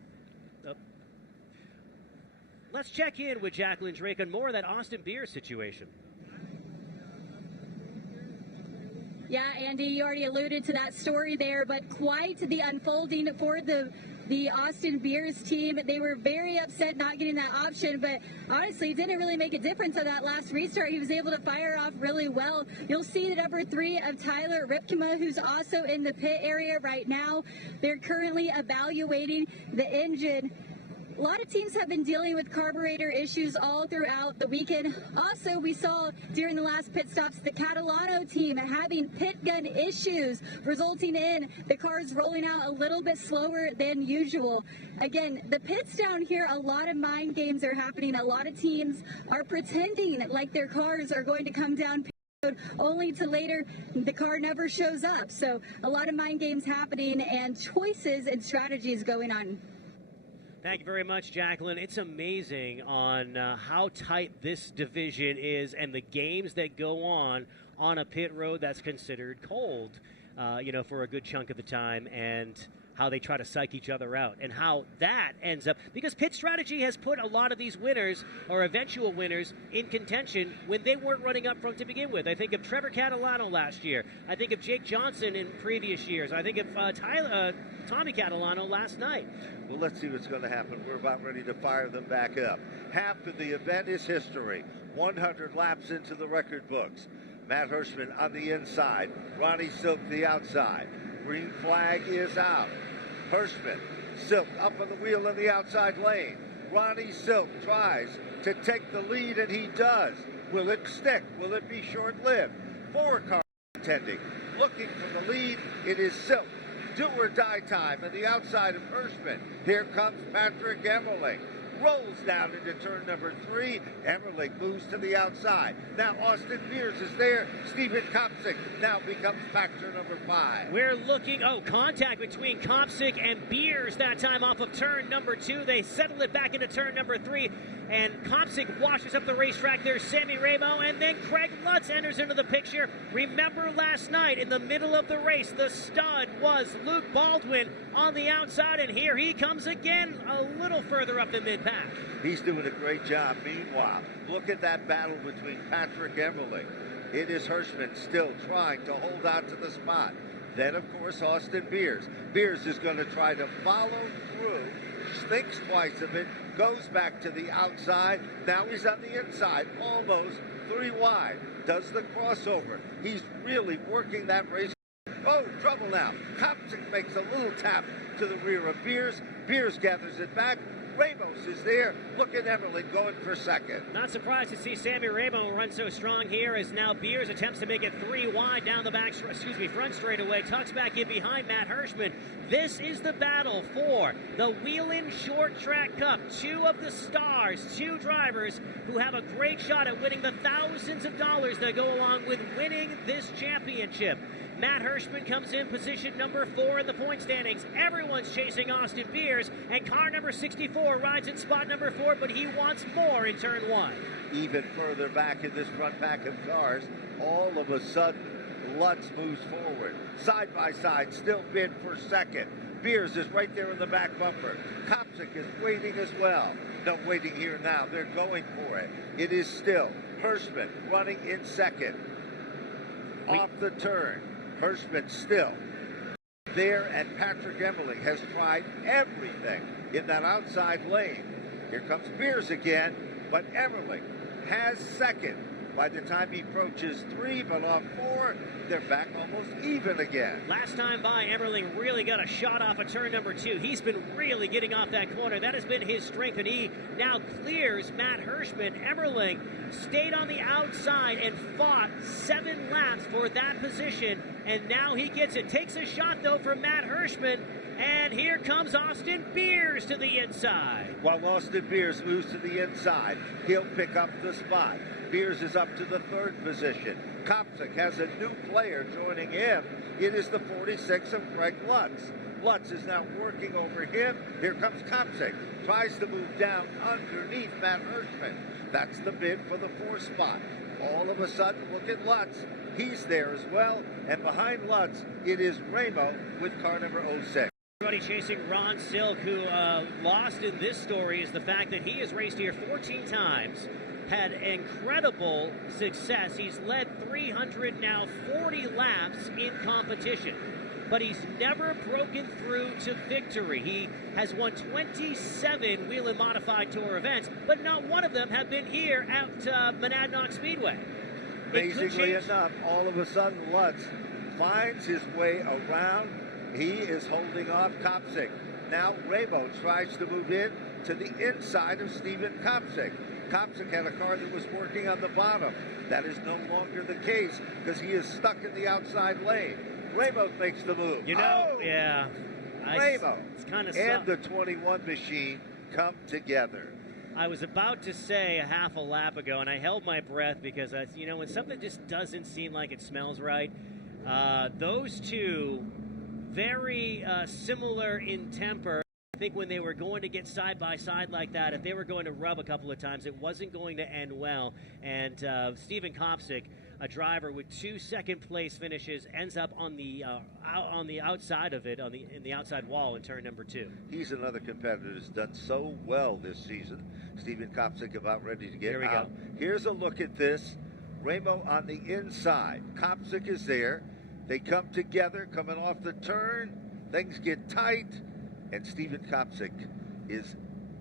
Let's check in with Jacqueline Drake on more of that Austin Beers situation. Yeah, Andy, you already alluded to that story there, but quite the unfolding for the Austin Beers team. They were very upset not getting that option, but honestly, it didn't really make a difference on that last restart. He was able to fire off really well. You'll see the number 3 of Tyler Ripkema, who's also in the pit area right now. They're currently evaluating the engine. A lot of teams have been dealing with carburetor issues all throughout the weekend. Also, we saw during the last pit stops the Catalano team having pit gun issues, resulting in the cars rolling out a little bit slower than usual. Again, the pits down here, a lot of mind games are happening. A lot of teams are pretending like their cars are going to come down pit road, only to later the car never shows up. So a lot of mind games happening and choices and strategies going on. Thank you very much, Jacqueline. It's amazing on how tight this division is and the games that go on a pit road that's considered cold, for a good chunk of the time, and how they try to psych each other out and how that ends up, because pit strategy has put a lot of these winners or eventual winners in contention when they weren't running up front to begin with. I think of Trevor Catalano last year. I think of Jake Johnson in previous years. I think of Tommy Catalano last night. Well, let's see what's going to happen. We're about ready to fire them back up. Half of the event is history. 100 laps into the record books. Matt Hirschman on the inside. Ronnie Silk the outside. Green flag is out. Hirschman, Silk up on the wheel in the outside lane. Ronnie Silk tries to take the lead, and he does. Will it stick? Will it be short-lived? 4 cars contending. Looking for the lead, it is Silk. Do or die time on the outside of Hirschman. Here comes Patrick Emmerling. Rolls down into turn number 3. Emmerling moves to the outside. Now Austin Beers is there. Stephen Kopsick now becomes factor number 5. We're looking, contact between Kopsick and Beers that time off of turn number 2. They settle it back into turn number 3. And Kopsick washes up the racetrack. There's Sammy Ramo, and then Craig Lutz enters into the picture. Remember last night in the middle of the race, the stud was Luke Baldwin on the outside, and here he comes again a little further up the mid-pack. He's doing a great job. Meanwhile, look at that battle between Patrick Emmerling. It is Hirschman still trying to hold on to the spot. Then, of course, Austin Beers. Beers is going to try to follow through, thinks twice of it, goes back to the outside. Now he's on the inside, almost 3 wide. Does the crossover. He's really working that race Oh, trouble now. Kopsik makes a little tap to the rear of Beers. Beers gathers it back. Ramos is there. Look at Emerling going for second. Not surprised to see Sammy Ramo run so strong here as now Beers attempts to make it 3 wide down the front straightaway. Tucks back in behind Matt Hirschman. This is the battle for the Whelen Short Track Cup. 2 of the stars, 2 drivers who have a great shot at winning the thousands of dollars that go along with winning this championship. Matt Hirschman comes in position number 4 in the point standings. Everyone's chasing Austin Beers, and car number 64 rides in spot number 4, but he wants more in turn 1. Even further back in this front pack of cars, all of a sudden, Lutz moves forward. Side by side, still bid for second. Beers is right there in the back bumper. Kopsik is waiting as well. No waiting here now. They're going for it. It is still Hirschman running in second. Off the turn. Hirschman still there, and Patrick Emerling has tried everything in that outside lane. Here comes Beers again, but Emerling has second by the time he approaches 3, but off 4, they're back almost even again. Last time by, Emerling really got a shot off of turn number 2. He's been really getting off that corner. That has been his strength, and he now clears Matt Hirschman. Emerling stayed on the outside and fought 7 laps for that position, and now he gets it. Takes a shot, though, from Matt Hirschman, and here comes Austin Beers to the inside. While Austin Beers moves to the inside, he'll pick up the spot. Beers is up to the 3rd position. Kopsik has a new player joining him. It is the 46 of Greg Lutz. Lutz is now working over him. Here comes Kopsik. Tries to move down underneath Matt Hirschman. That's the bid for the 4th spot. All of a sudden, look at Lutz. He's there as well. And behind Lutz, it is Ramo with car number 06. Everybody chasing Ron Silk, who lost in this story is the fact that he has raced here 14 times. Had incredible success. He's led 340 laps in competition, but he's never broken through to victory. He has won 27 Whelen Modified Tour events, but not one of them have been here at Monadnock Speedway. Amazingly enough, all of a sudden Lutz finds his way around. He is holding off Kopsik. Now Ramo tries to move in to the inside of Stephen Kopsik. Kopsik had a car that was working on the bottom. That is no longer the case because he is stuck in the outside lane. Ramos makes the move. Yeah. Ramos and the the 21 machine come together. I was about to say a half a lap ago, and I held my breath because, when something just doesn't seem like it smells right, those two, very similar in temper. I think when they were going to get side by side like that, if they were going to rub a couple of times, it wasn't going to end well. And Stephen Kopsik, a driver with 2 second-place finishes, ends up on the outside of it, in the outside wall in turn number 2. He's another competitor who's done so well this season. Stephen Kopsik about ready to get Here we out. go. Here's a look at this. Ramo on the inside. Kopsik is there. They come together, coming off the turn. Things get tight. And Stephen Kopsik is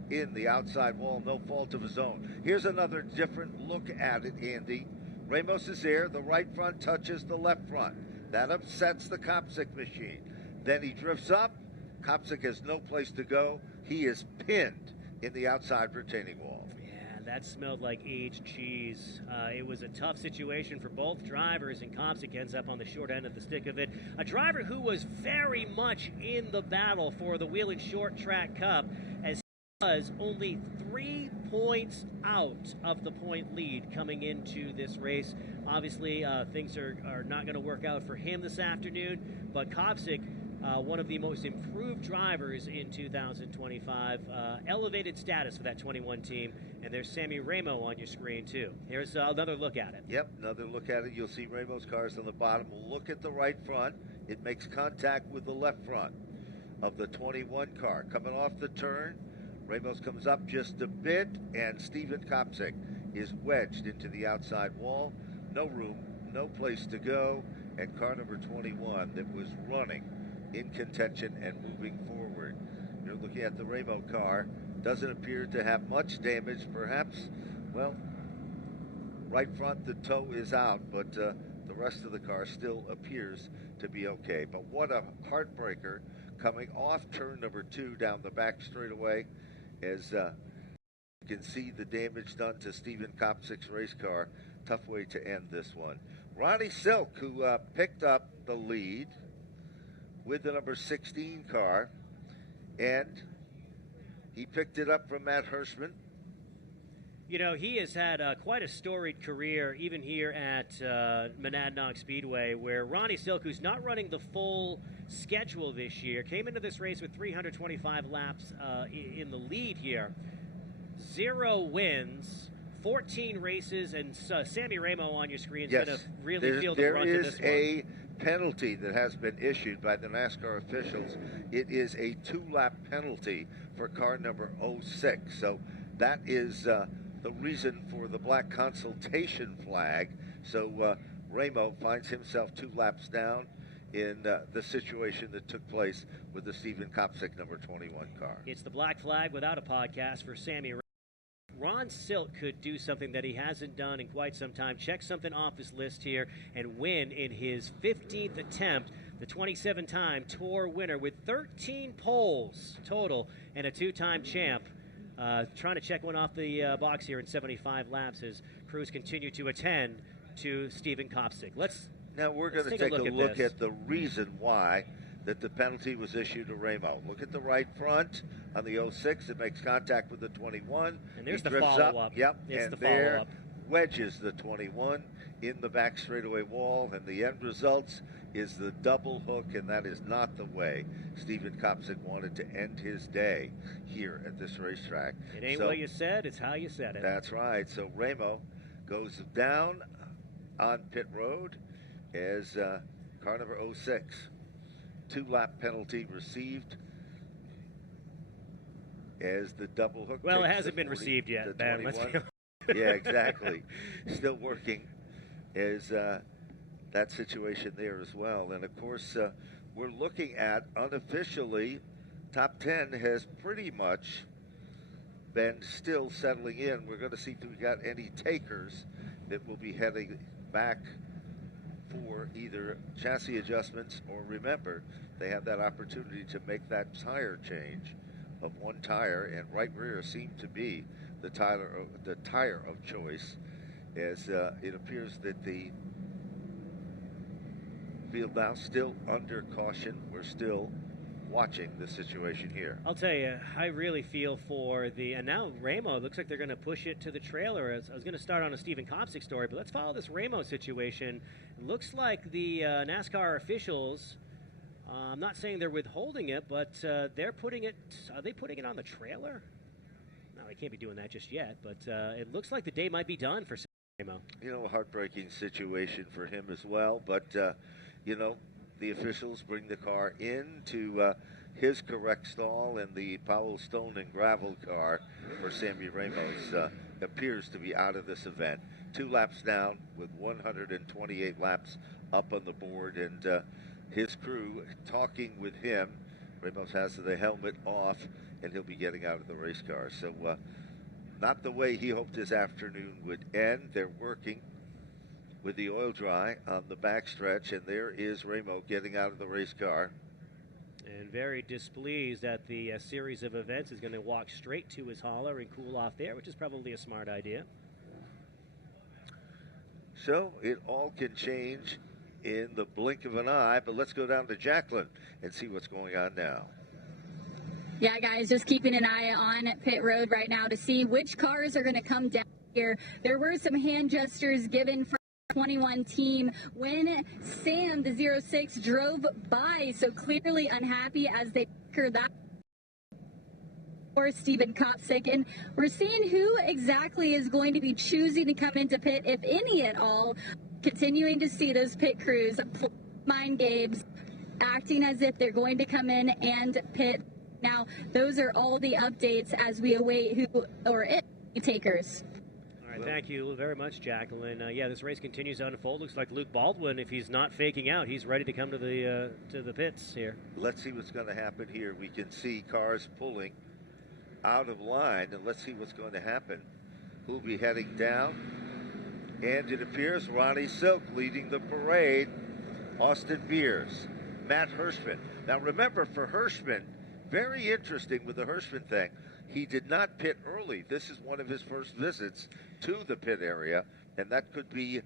in the outside wall, no fault of his own. Here's another different look at it, Andy. Ramos is there. The right front touches the left front. That upsets the Kopsik machine. Then he drifts up. Kopsik has no place to go. He is pinned in the outside retaining wall. Yeah, that smelled like aged cheese. It was a tough situation for both drivers, and Kopsik ends up on the short end of the stick of it. A driver who was very much in the battle for the Whelen Short Track Cup, as he was only 3 points out of the point lead coming into this race. Obviously, things are not going to work out for him this afternoon, but Kopsik, one of the most improved drivers in 2025, elevated status for that 21 team, and there's Sammy Ramo on your screen too. Here's another look at it. Yep, another look at it. You'll see Ramo's cars on the bottom. Look at the right front. It makes contact with the left front of the 21 car. Coming off the turn, Ramos comes up just a bit, and Stephen Kopsik is wedged into the outside wall. No room, no place to go, and car number 21 that was running in contention and moving forward. You're looking at the Ramo car. Doesn't appear to have much damage, perhaps. Well, right front, the toe is out, but the rest of the car still appears to be okay. But what a heartbreaker coming off turn number 2 down the back straightaway, as you can see the damage done to Stephen Kopsick's race car. Tough way to end this one. Ronnie Silk, who picked up the lead with the number 16 car, and he picked it up from Matt Hirschman. You know, he has had quite a storied career, even here at Monadnock Speedway, where Ronnie Silk, who's not running the full schedule this year, came into this race with 325 laps in the lead here. 0 wins, 14 races, and Sammy Ramo on your screen is going to really feel the brunt of this one. There is a penalty that has been issued by the NASCAR officials. It is a 2-lap penalty for car number 06. So that is the reason for the black consultation flag. So Ramo finds himself 2 laps down in the situation that took place with the Stephen Kopsick number 21 car. It's the black flag without a podcast for Sammy Ramo. Ron Silk could do something that he hasn't done in quite some time, check something off his list here, and win in his 15th attempt, the 27-time Tour winner with 13 poles total and a 2-time champ. Trying to check one off the box here in 75 laps as crews continue to attend to Stephen Kopsick. Now we're going to take a look at the reason why that the penalty was issued to Ramo. Look at the right front on the 06. It makes contact with the 21. And there's the follow-up. Yep, it's and the there follow-up. wedges the 21 in the back straightaway wall, and the end results is the double hook, and that is not the way Stephen Kopsick wanted to end his day here at this racetrack. It ain't what you said, it's how you said it. That's right. So Ramo goes down on pit road as car number 06. 2-lap penalty received as the double hook. Well, it hasn't been received yet, Ben. Yeah, exactly. Still working as that situation there as well. And, of course, we're looking at, unofficially, top 10 has pretty much been still settling in. We're going to see if we got any takers that will be heading back for either chassis adjustments, or remember, they have that opportunity to make that tire change of one tire, and right rear seemed to be the tire of choice, as it appears that the field now still under caution. We're still watching the situation here. I'll tell you, I really feel for and now Ramo, looks like they're going to push it to the trailer. I was going to start on a Stephen Kopsick story, but let's follow this Ramo situation. It looks like the NASCAR officials, I'm not saying they're withholding it, but they're putting it, are they putting it on the trailer? No, they can't be doing that just yet, but it looks like the day might be done for Ramo. You know, a heartbreaking situation for him as well, but, you know, the officials bring the car into his correct stall, and the Powell Stone and Gravel car for Sammy Ramos appears to be out of this event. 2 laps down with 128 laps up on the board, and his crew talking with him. Ramos has the helmet off, and he'll be getting out of the race car. So not the way he hoped his afternoon would end. They're working with the oil dry on the backstretch, and there is Ramo getting out of the race car. And very displeased at the series of events. Is going to walk straight to his hauler and cool off there, which is probably a smart idea. So it all can change in the blink of an eye, but let's go down to Jacqueline and see what's going on now. Yeah, guys, just keeping an eye on pit road right now to see which cars are going to come down here. There were some hand gestures given for 21 team when Sam, the 06, drove by, so clearly unhappy as they anchor that for Stephen Kopsick. And we're seeing who exactly is going to be choosing to come into pit, if any at all. Continuing to see those pit crews, mind games, acting as if they're going to come in and pit. Now, those are all the updates as we await who or if takers. All right, thank you very much, Jacqueline. Yeah, this race continues to unfold. Looks like Luke Baldwin, if he's not faking out, he's ready to come to the pits here. Let's see what's going to happen here. We can see cars pulling out of line, and let's see what's going to happen. Who'll be heading down? And it appears Ronnie Silk leading the parade. Austin Beers, Matt Hirschman. Now remember, for Hirschman, very interesting with the Hirschman thing, he did not pit early. This is one of his first visits to the pit area, and that could be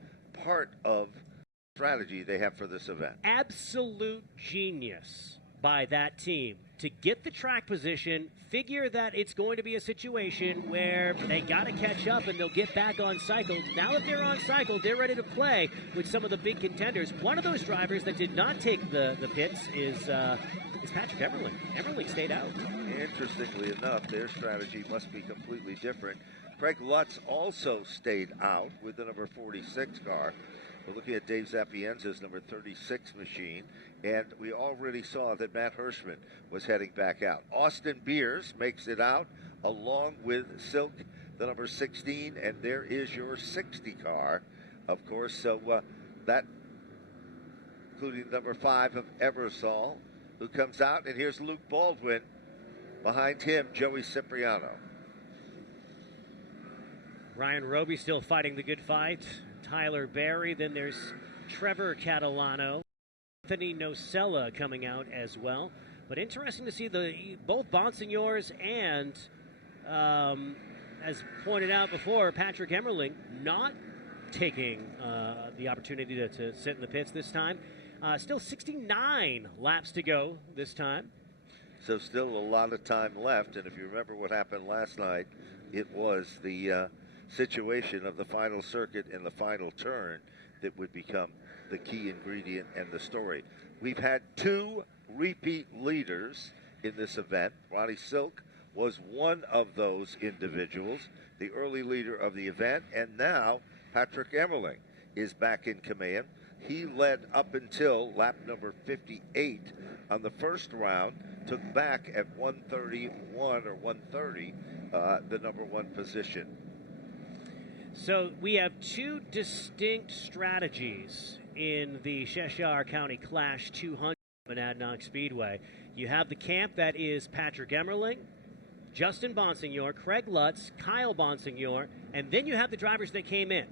part of the strategy they have for this event. Absolute genius by that team to get the track position, figure that it's going to be a situation where they got to catch up and they'll get back on cycle. Now that they're on cycle, they're ready to play with some of the big contenders. One of those drivers that did not take the pits is Patrick Emmerling. Emmerling stayed out. Interestingly enough, their strategy must be completely different. Craig Lutz also stayed out with the number 46 car. We're looking at Dave Zapienza's number 36 machine, and we already saw that Matt Hirschman was heading back out. Austin Beers makes it out along with Silk, the number 16, and there is your 60 car, of course. So that, including number 5 of Eversole, who comes out, and here's Luke Baldwin. Behind him, Joey Cipriano. Ryan Roby still fighting the good fight. Tyler Berry. Then there's Trevor Catalano. Anthony Nocella coming out as well. But interesting to see both Bonsignors and, as pointed out before, Patrick Emmerling not taking the opportunity to sit in the pits this time. Still 69 laps to go this time. So still a lot of time left, and if you remember what happened last night, it was the situation of the final circuit and the final turn that would become the key ingredient and the story. We've had 2 repeat leaders in this event. Ronnie Silk was one of those individuals, the early leader of the event, and now Patrick Emmerling is back in command. He led up until lap number 58 on the first round, took back at 131 or 130 the number 1 position. So we have 2 distinct strategies in the Cheshire County Clash 200 Monadnock Speedway. You have the camp that is Patrick Emmerling, Justin Bonsignor, Craig Lutz, Kyle Bonsignor, and then you have the drivers that came in.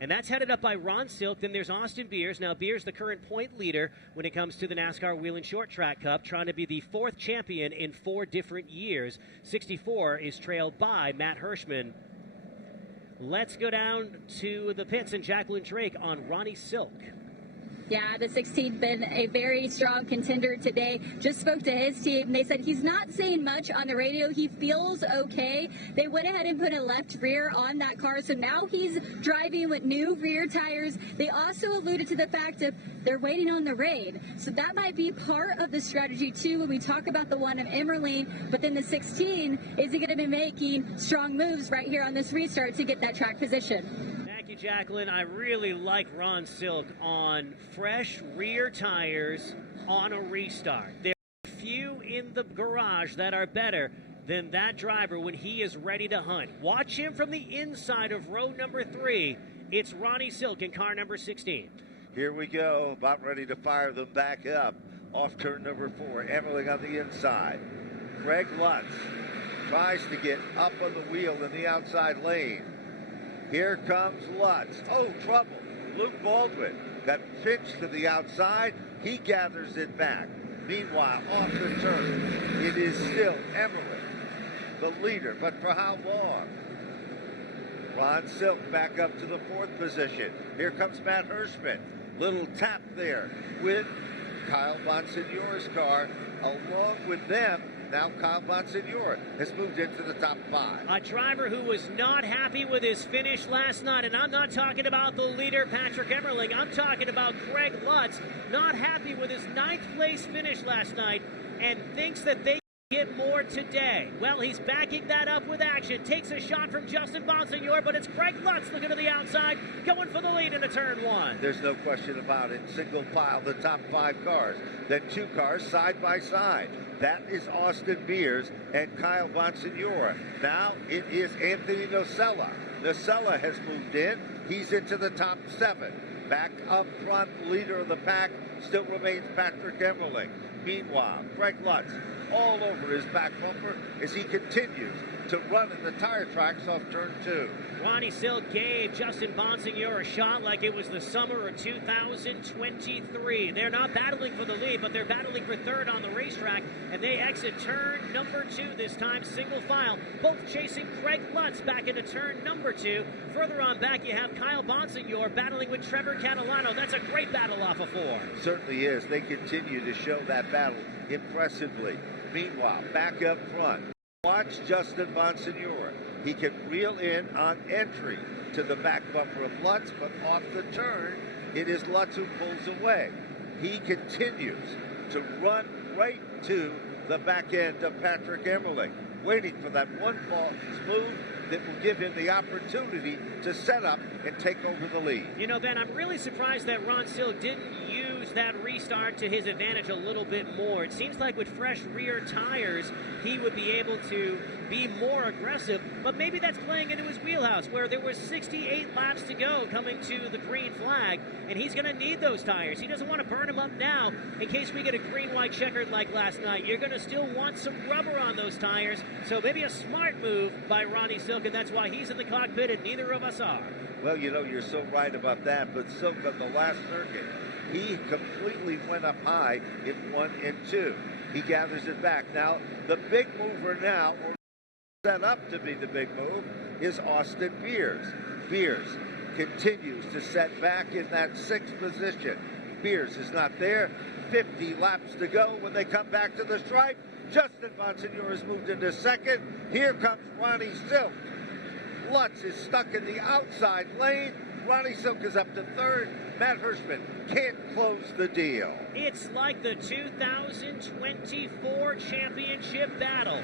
And that's headed up by Ron Silk. Then there's Austin Beers. Now, Beers, the current point leader when it comes to the NASCAR Whelen Short Track Cup, trying to be the 4th champion in 4 different years. 64 is trailed by Matt Hirschman. Let's go down to the pits and Jacqueline Drake on Ronnie Silk. Yeah, the 16 been a very strong contender today. Just spoke to his team. They said he's not saying much on the radio. He feels okay. They went ahead and put a left rear on that car, so now he's driving with new rear tires. They also alluded to the fact that they're waiting on the rain, so that might be part of the strategy too when we talk about the one of Emmerling. But then the 16, is he going to be making strong moves right here on this restart to get that track position? Thank you, Jacqueline. I really like Ron Silk on fresh rear tires on a restart. There are few in the garage that are better than that driver when he is ready to hunt. Watch him from the inside of row number 3. It's Ronnie Silk in car number 16. Here we go, about ready to fire them back up. Off turn number 4, Emmerling on the inside. Craig Lutz tries to get up on the wheel in the outside lane. Here comes Lutz. Oh, trouble. Luke Baldwin got pitched to the outside. He gathers it back. Meanwhile, off the turn, it is still Emmerling, the leader. But for how long? Ron Silk back up to the 4th position. Here comes Matt Hirschman. Little tap there with Kyle Bonsignor's car. Along with them, now Kyle Bonsignor has moved into the top 5. A driver who was not happy with his finish last night, and I'm not talking about the leader, Patrick Emmerling. I'm talking about Craig Lutz, not happy with his 9th place finish last night and thinks that they get more today. Well, he's backing that up with action. Takes a shot from Justin Bonsignor, but it's Craig Lutz looking to the outside, going for the lead into turn 1. There's no question about it. Single file, the top 5 cars. Then 2 cars side by side. That is Austin Beers and Kyle Bonsignor. Now it is Anthony Nocella. Nocella has moved in. He's into the top 7. Back up front, leader of the pack still remains Patrick Emmerling. Meanwhile, Greg Lutz all over his back bumper as he continues to run in the tire tracks off turn 2. Ronnie Silk gave Justin Bonsignor a shot like it was the summer of 2023. They're not battling for the lead, but they're battling for third on the racetrack, and they exit turn number 2 this time, single file, both chasing Greg Lutz back into turn number 2. Further on back, you have Kyle Bonsignor battling with Trevor Catalano. That's a great battle off of 4. Certainly is. They continue to show that battle impressively. Meanwhile, back up front, watch Justin Bonsignor. He can reel in on entry to the back bumper of Lutz, but off the turn, it is Lutz who pulls away. He continues to run right to the back end of Patrick Emmerling, waiting for that one false move that will give him the opportunity to set up and take over the lead. You know, Ben, I'm really surprised that Ron Silk didn't use that restart to his advantage a little bit more. It seems like with fresh rear tires, he would be able to be more aggressive, but maybe that's playing into his wheelhouse, where there was 68 laps to go coming to the green flag, and he's going to need those tires. He doesn't want to burn them up now in case we get a green-white checkered like last night. You're going to still want some rubber on those tires, so maybe a smart move by Ronnie Silk, and that's why he's in the cockpit and neither of us are. Well, you know, you're so right about that, but Silk on the last circuit, he completely went up high in 1 and 2. He gathers it back. Now, the big mover now, or set up to be the big move, is Austin Beers. Beers continues to set back in that 6th position. Beers is not there. 50 laps to go when they come back to the stripe. Justin Bonsignor has moved into 2nd. Here comes Ronnie Silk. Lutz is stuck in the outside lane. Ronnie Silk is up to 3rd. Matt Hirschman can't close the deal. It's like the 2024 championship battle,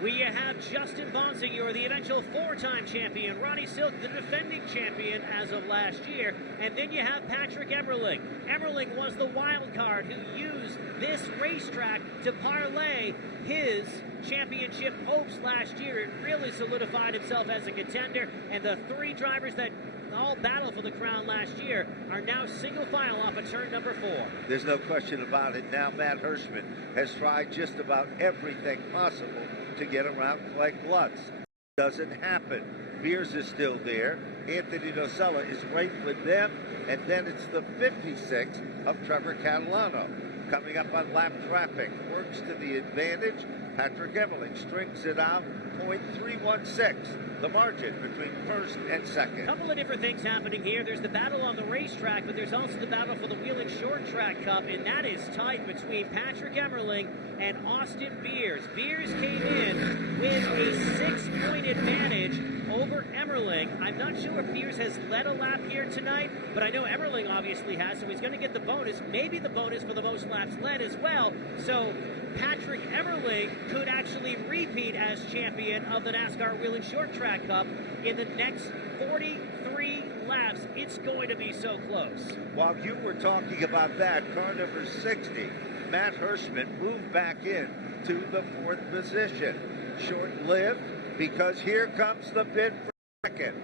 where you have Justin Bonsignor, the eventual 4-time champion, Ronnie Silk, the defending champion as of last year, and then you have Patrick Emmerling. Emmerling was the wild card who used this racetrack to parlay his championship hopes last year. It really solidified himself as a contender, and the 3 drivers that all battle for the crown last year are now single file off of turn number 4. There's no question about it. Now Matt Hirschman has tried just about everything possible to get around Greg Lutz. Doesn't happen. Beers is still there. Anthony Nocella is right with them. And then it's the 56 of Trevor Catalano. Coming up on lap traffic. Works to the advantage. Patrick Emmerling strings it out. 0.316. The margin between 1st and 2nd. A couple of different things happening here. There's the battle on the racetrack, but there's also the battle for the Whelen Short Track Cup, and that is tight between Patrick Emmerling and Austin Beers. Beers came in with a 6-point advantage over Emmerling. I'm not sure if Beers has led a lap here tonight, but I know Emmerling obviously has, so he's going to get the bonus, maybe the bonus for the most laps led as well. So Patrick Emmerling could actually repeat as champion of the NASCAR Whelen Short Track Cup in the next 43 laps. It's going to be so close. While you were talking about that, car number 60, Matt Hirschman moved back in to the 4th position. Short-lived, because here comes the bid for 2nd.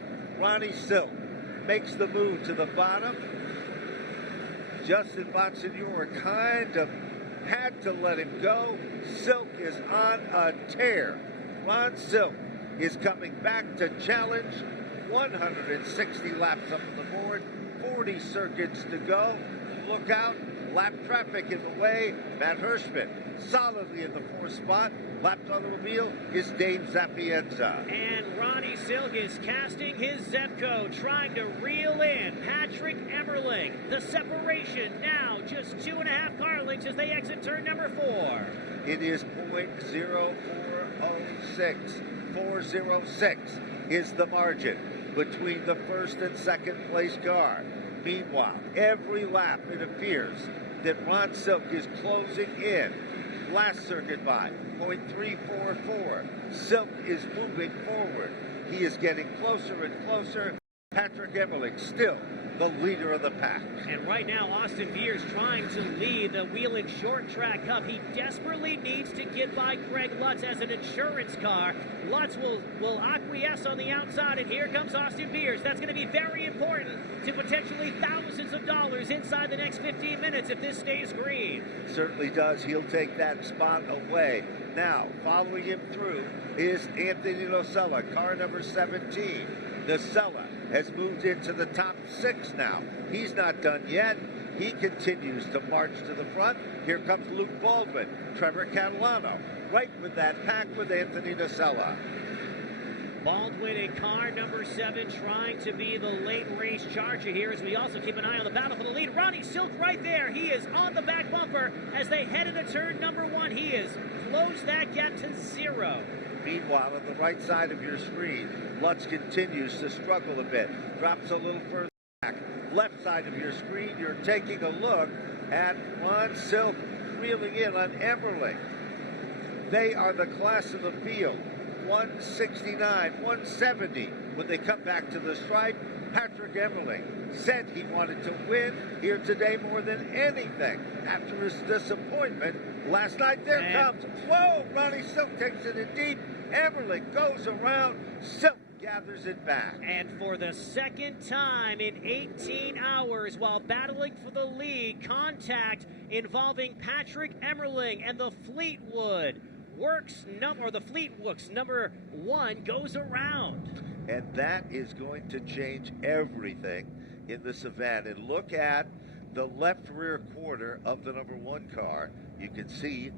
Ronnie Silk makes the move to the bottom. Justin Bonsignor kind of had to let him go. Silk is on a tear. Ron Silk is coming back to challenge. 160 laps up on the board, 40 circuits to go. Look out, lap traffic in the way. Matt Hirschman solidly in the 4th spot. Lapped automobile is Dave Zapienza. And Ronnie Silk is casting his Zepco, trying to reel in Patrick Emmerling. The separation now just 2.5 car lengths as they exit turn number 4. It is 0.0406. 406 is the margin between the 1st and 2nd place car. Meanwhile, every lap it appears that Ron Silk is closing in. Last circuit by 0.344. Silk is moving forward. He is getting closer and closer. Patrick Emmerling still the leader of the pack. And right now, Austin Beers trying to lead the Whelen Short Track Cup. He desperately needs to get by Craig Lutz as an insurance car. Lutz will acquiesce on the outside, and here comes Austin Beers. That's going to be very important to potentially thousands of dollars inside the next 15 minutes if this stays green. Certainly does. He'll take that spot away. Now, following him through is Anthony Nocella, car number 17. Nocella has moved into the top 6 now. He's not done yet. He continues to march to the front. Here comes Luke Baldwin, Trevor Catalano, right with that pack with Anthony Nocella. Baldwin in car number 7 trying to be the late race charger here as we also keep an eye on the battle for the lead. Ronnie Silk right there. He is on the back bumper as they head into turn number 1. He has closed that gap to 0. Meanwhile, on the right side of your screen, Lutz continues to struggle a bit, drops a little further back. Left side of your screen, you're taking a look at Ron Silk reeling in on Emmerling. They are the class of the field, 169, 170. When they come back to the stripe, Patrick Emmerling said he wanted to win here today more than anything after his disappointment last night. There comes, whoa, Ronnie Silk takes it in deep. Emmerling goes around, Silk gathers it back. And for the second time in 18 hours while battling for the lead, contact involving Patrick Emmerling and the Fleetwood Fleetwooks number 1 goes around. And that is going to change everything in this event. And look at the left rear quarter of the number 1 car. You can see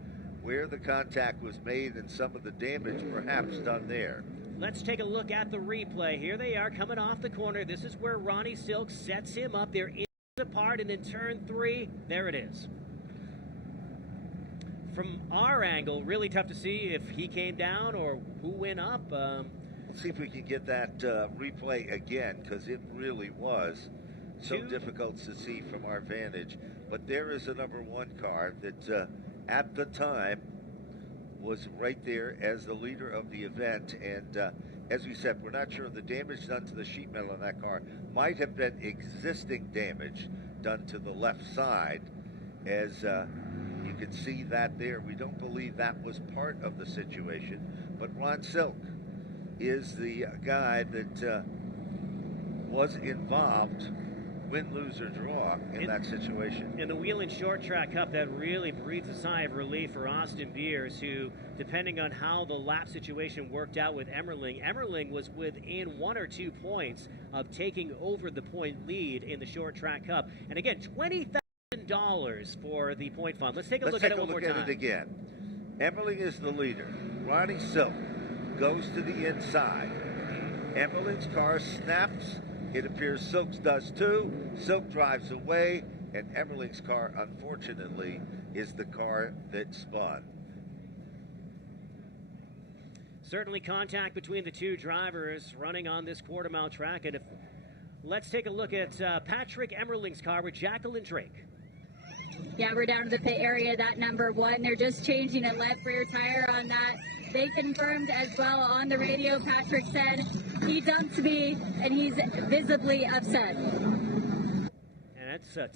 where the contact was made and some of the damage perhaps done there. Let's take a look at the replay. Here they are coming off the corner. This is where Ronnie Silk sets him up. They're in apart, and in turn 3, there it is. From our angle, really tough to see if he came down or who went up. Let's see if we can get that replay again, because it really was so difficult to see from our vantage. But there is a number 1 car that at the time was right there as the leader of the event. And as we said, we're not sure the damage done to the sheet metal on that car might have been existing damage done to the left side, as you can see that there. We don't believe that was part of the situation, but Ron Silk is the guy that was involved, win, lose, or draw in that situation. In the Whelen Short Track Cup, that really breathes a sigh of relief for Austin Beers, who, depending on how the lap situation worked out with Emmerling was within 1 or 2 points of taking over the point lead in the Short Track Cup. And again, $20,000 for the point fund. Let's take a look at it one more time. Let's take a look at it again. Emmerling is the leader. Ronnie Silk goes to the inside. Emmerling's car snaps. It appears Silk's does too. Silk drives away, and Emmerling's car, unfortunately, is the car that spun. Certainly contact between the 2 drivers running on this quarter-mile track. And let's take a look at Patrick Emmerling's car with Jacqueline Drake. Yeah, we're down to the pit area, that number 1. They're just changing a left rear tire on that. They confirmed as well on the radio. Patrick said he dumped me, and he's visibly upset. And that's a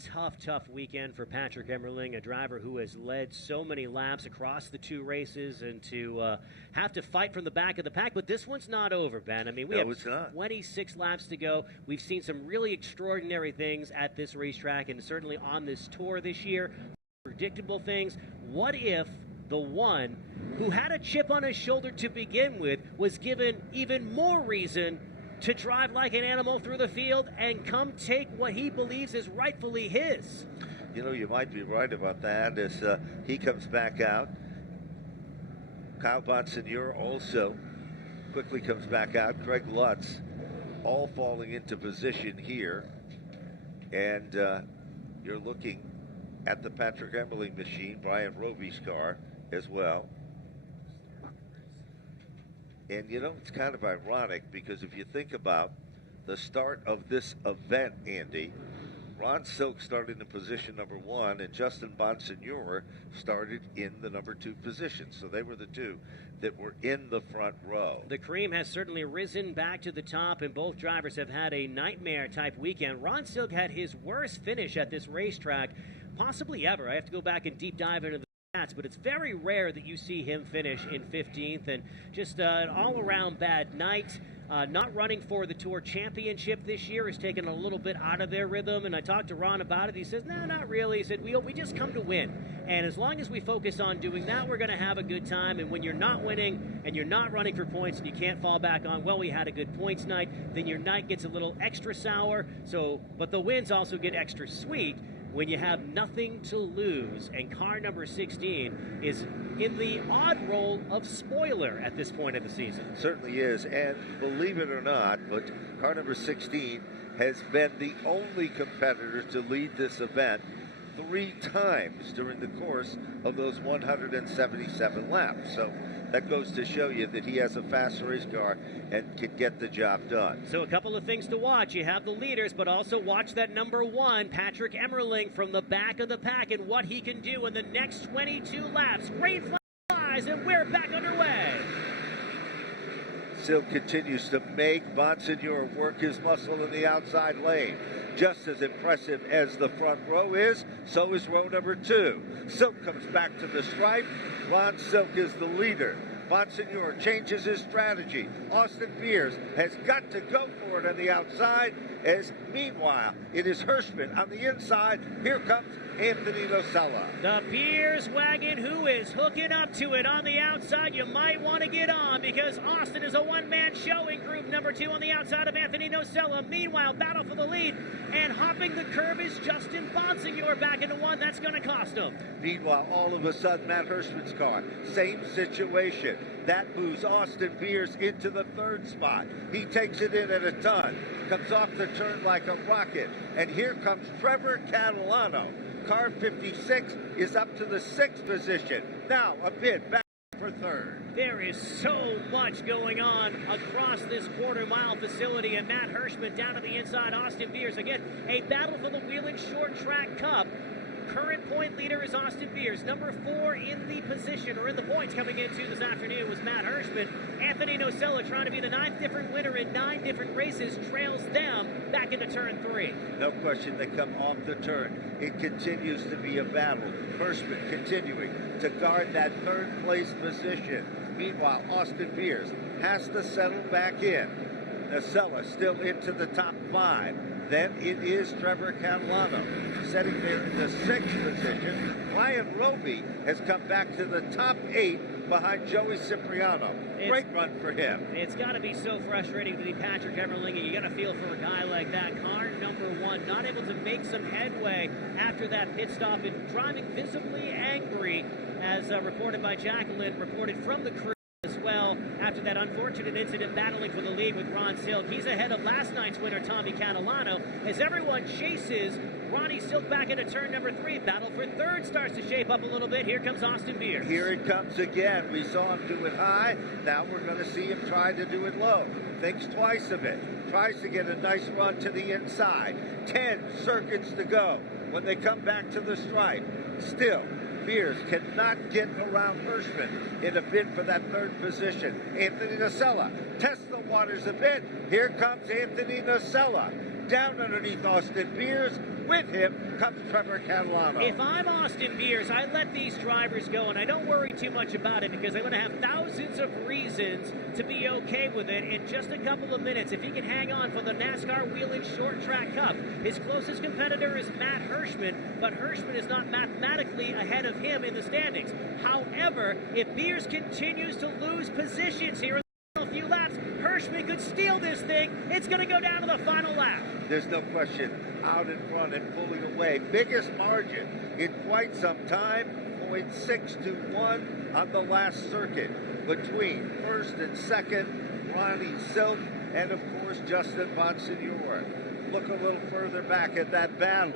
tough weekend for Patrick Emmerling, a driver who has led so many laps across the 2 races, and to have to fight from the back of the pack. But this one's not over, Ben. I mean, we have 26 laps to go. We've seen some really extraordinary things at this racetrack, and certainly on this tour this year. Predictable things. What if the one who had a chip on his shoulder to begin with was given even more reason to drive like an animal through the field and come take what he believes is rightfully his? You know, you might be right about that as he comes back out. Kyle Bonsignor also quickly comes back out. Craig Lutz all falling into position here. And you're looking at the Patrick Emmerling machine, Brian Roby's car as well. And you know, it's kind of ironic because if you think about the start of this event, Andy, Ron Silk started in position number 1, and Justin Bonsignore started in the number 2 position. So they were the two that were in the front row. The cream has certainly risen back to the top, and both drivers have had a nightmare-type weekend. Ron Silk had his worst finish at this racetrack, possibly ever. I have to go back and deep dive into the stats, but it's very rare that you see him finish in 15th, and just an all-around bad night. Not running for the Tour Championship this year has taken a little bit out of their rhythm, and I talked to Ron about it. He says, no, not really. He said, we just come to win, and as long as we focus on doing that, we're going to have a good time, and when you're not winning and you're not running for points and you can't fall back on, well, we had a good points night, then your night gets a little extra sour, but the wins also get extra sweet when you have nothing to lose, and car number 16 is in the odd role of spoiler at this point of the season. Certainly is, and believe it or not, but car number 16 has been the only competitor to lead this event 3 times during the course of those 177 laps. So that goes to show you that he has a fast race car and can get the job done. So a couple of things to watch. You have the leaders, but also watch that number 1, Patrick Emmerling, from the back of the pack and what he can do in the next 22 laps. Green flag flies, and we're back underway. Silk continues to make Bonsignore work his muscle in the outside lane. Just as impressive as the front row is, so is row number 2. Silk comes back to the stripe. Ron Silk is the leader. Bonsignore changes his strategy. Austin Beers has got to go for it on the outside, as meanwhile it is Hirschman on the inside. Here comes Anthony Nocella. The Beers wagon, who is hooking up to it on the outside. You might want to get on, because Austin is a one-man show in group number 2 on the outside of Anthony Nocella. Meanwhile, battle for the lead, and hopping the curb is Justin Bonsignore back into 1. That's going to cost him. Meanwhile, all of a sudden, Matt Hirschman's car, same situation. That moves Austin Beers into the 3rd spot. He takes it in at a ton, comes off the turn like a rocket, and here comes Trevor Catalano. Car 56 is up to the 6th position. Now a bit back for 3rd. There is so much going on across this quarter-mile facility, and Matt Hirschman down to the inside. Austin Beers, again, a battle for the Whelen Short Track Cup. Current point leader is Austin Beers. Number 4 in the position, or in the points coming into this afternoon, was Matt Hirschman. Anthony Nocella, trying to be the 9th different winner in 9 different races, trails them back into turn 3. No question, they come off the turn. It continues to be a battle. Hirschman continuing to guard that 3rd place position. Meanwhile, Austin Beers has to settle back in. Nocella still into the top 5. Then it is Trevor Catalano sitting there in the 6th position. Brian Roby has come back to the top 8 behind Joey Cipriano. Great run for him. It's got to be so frustrating to be Patrick Emmerling, and you got to feel for a guy like that. Car number 1, not able to make some headway after that pit stop, and driving visibly angry, as reported by Jacqueline, reported from the crew as well, after that unfortunate incident battling for the lead with Ron Silk. He's ahead of last night's winner, Tommy Catalano, as everyone chases Ronnie Silk back into turn number 3. Battle for 3rd starts to shape up a little bit. Here comes Austin Beers. Here it comes again. We saw him do it high. Now we're going to see him try to do it low. Thinks twice of it. Tries to get a nice run to the inside. 10 circuits to go when they come back to the stripe. Still, Beers cannot get around Hirschman in a bid for that 3rd position. Anthony Nocella tests the waters a bit. Here comes Anthony Nocella. Down underneath Austin Beers. With him comes Trevor Catalano. If I'm Austin Beers, I let these drivers go, and I don't worry too much about it, because I'm going to have thousands of reasons to be okay with it in just a couple of minutes. If he can hang on for the NASCAR Whelen Short Track Cup. His closest competitor is Matt Hirschman, but Hirschman is not mathematically ahead of him in the standings. However, if Beers continues to lose positions here in the final few laps, Hirschman could steal this thing. It's going to go down to the final lap. There's no question. Out in front and pulling away. Biggest margin in quite some time. 0.6 to 1 on the last circuit. Between 1st and 2nd, Ronnie Silk and, of course, Justin Bonsignore. Look a little further back at that battle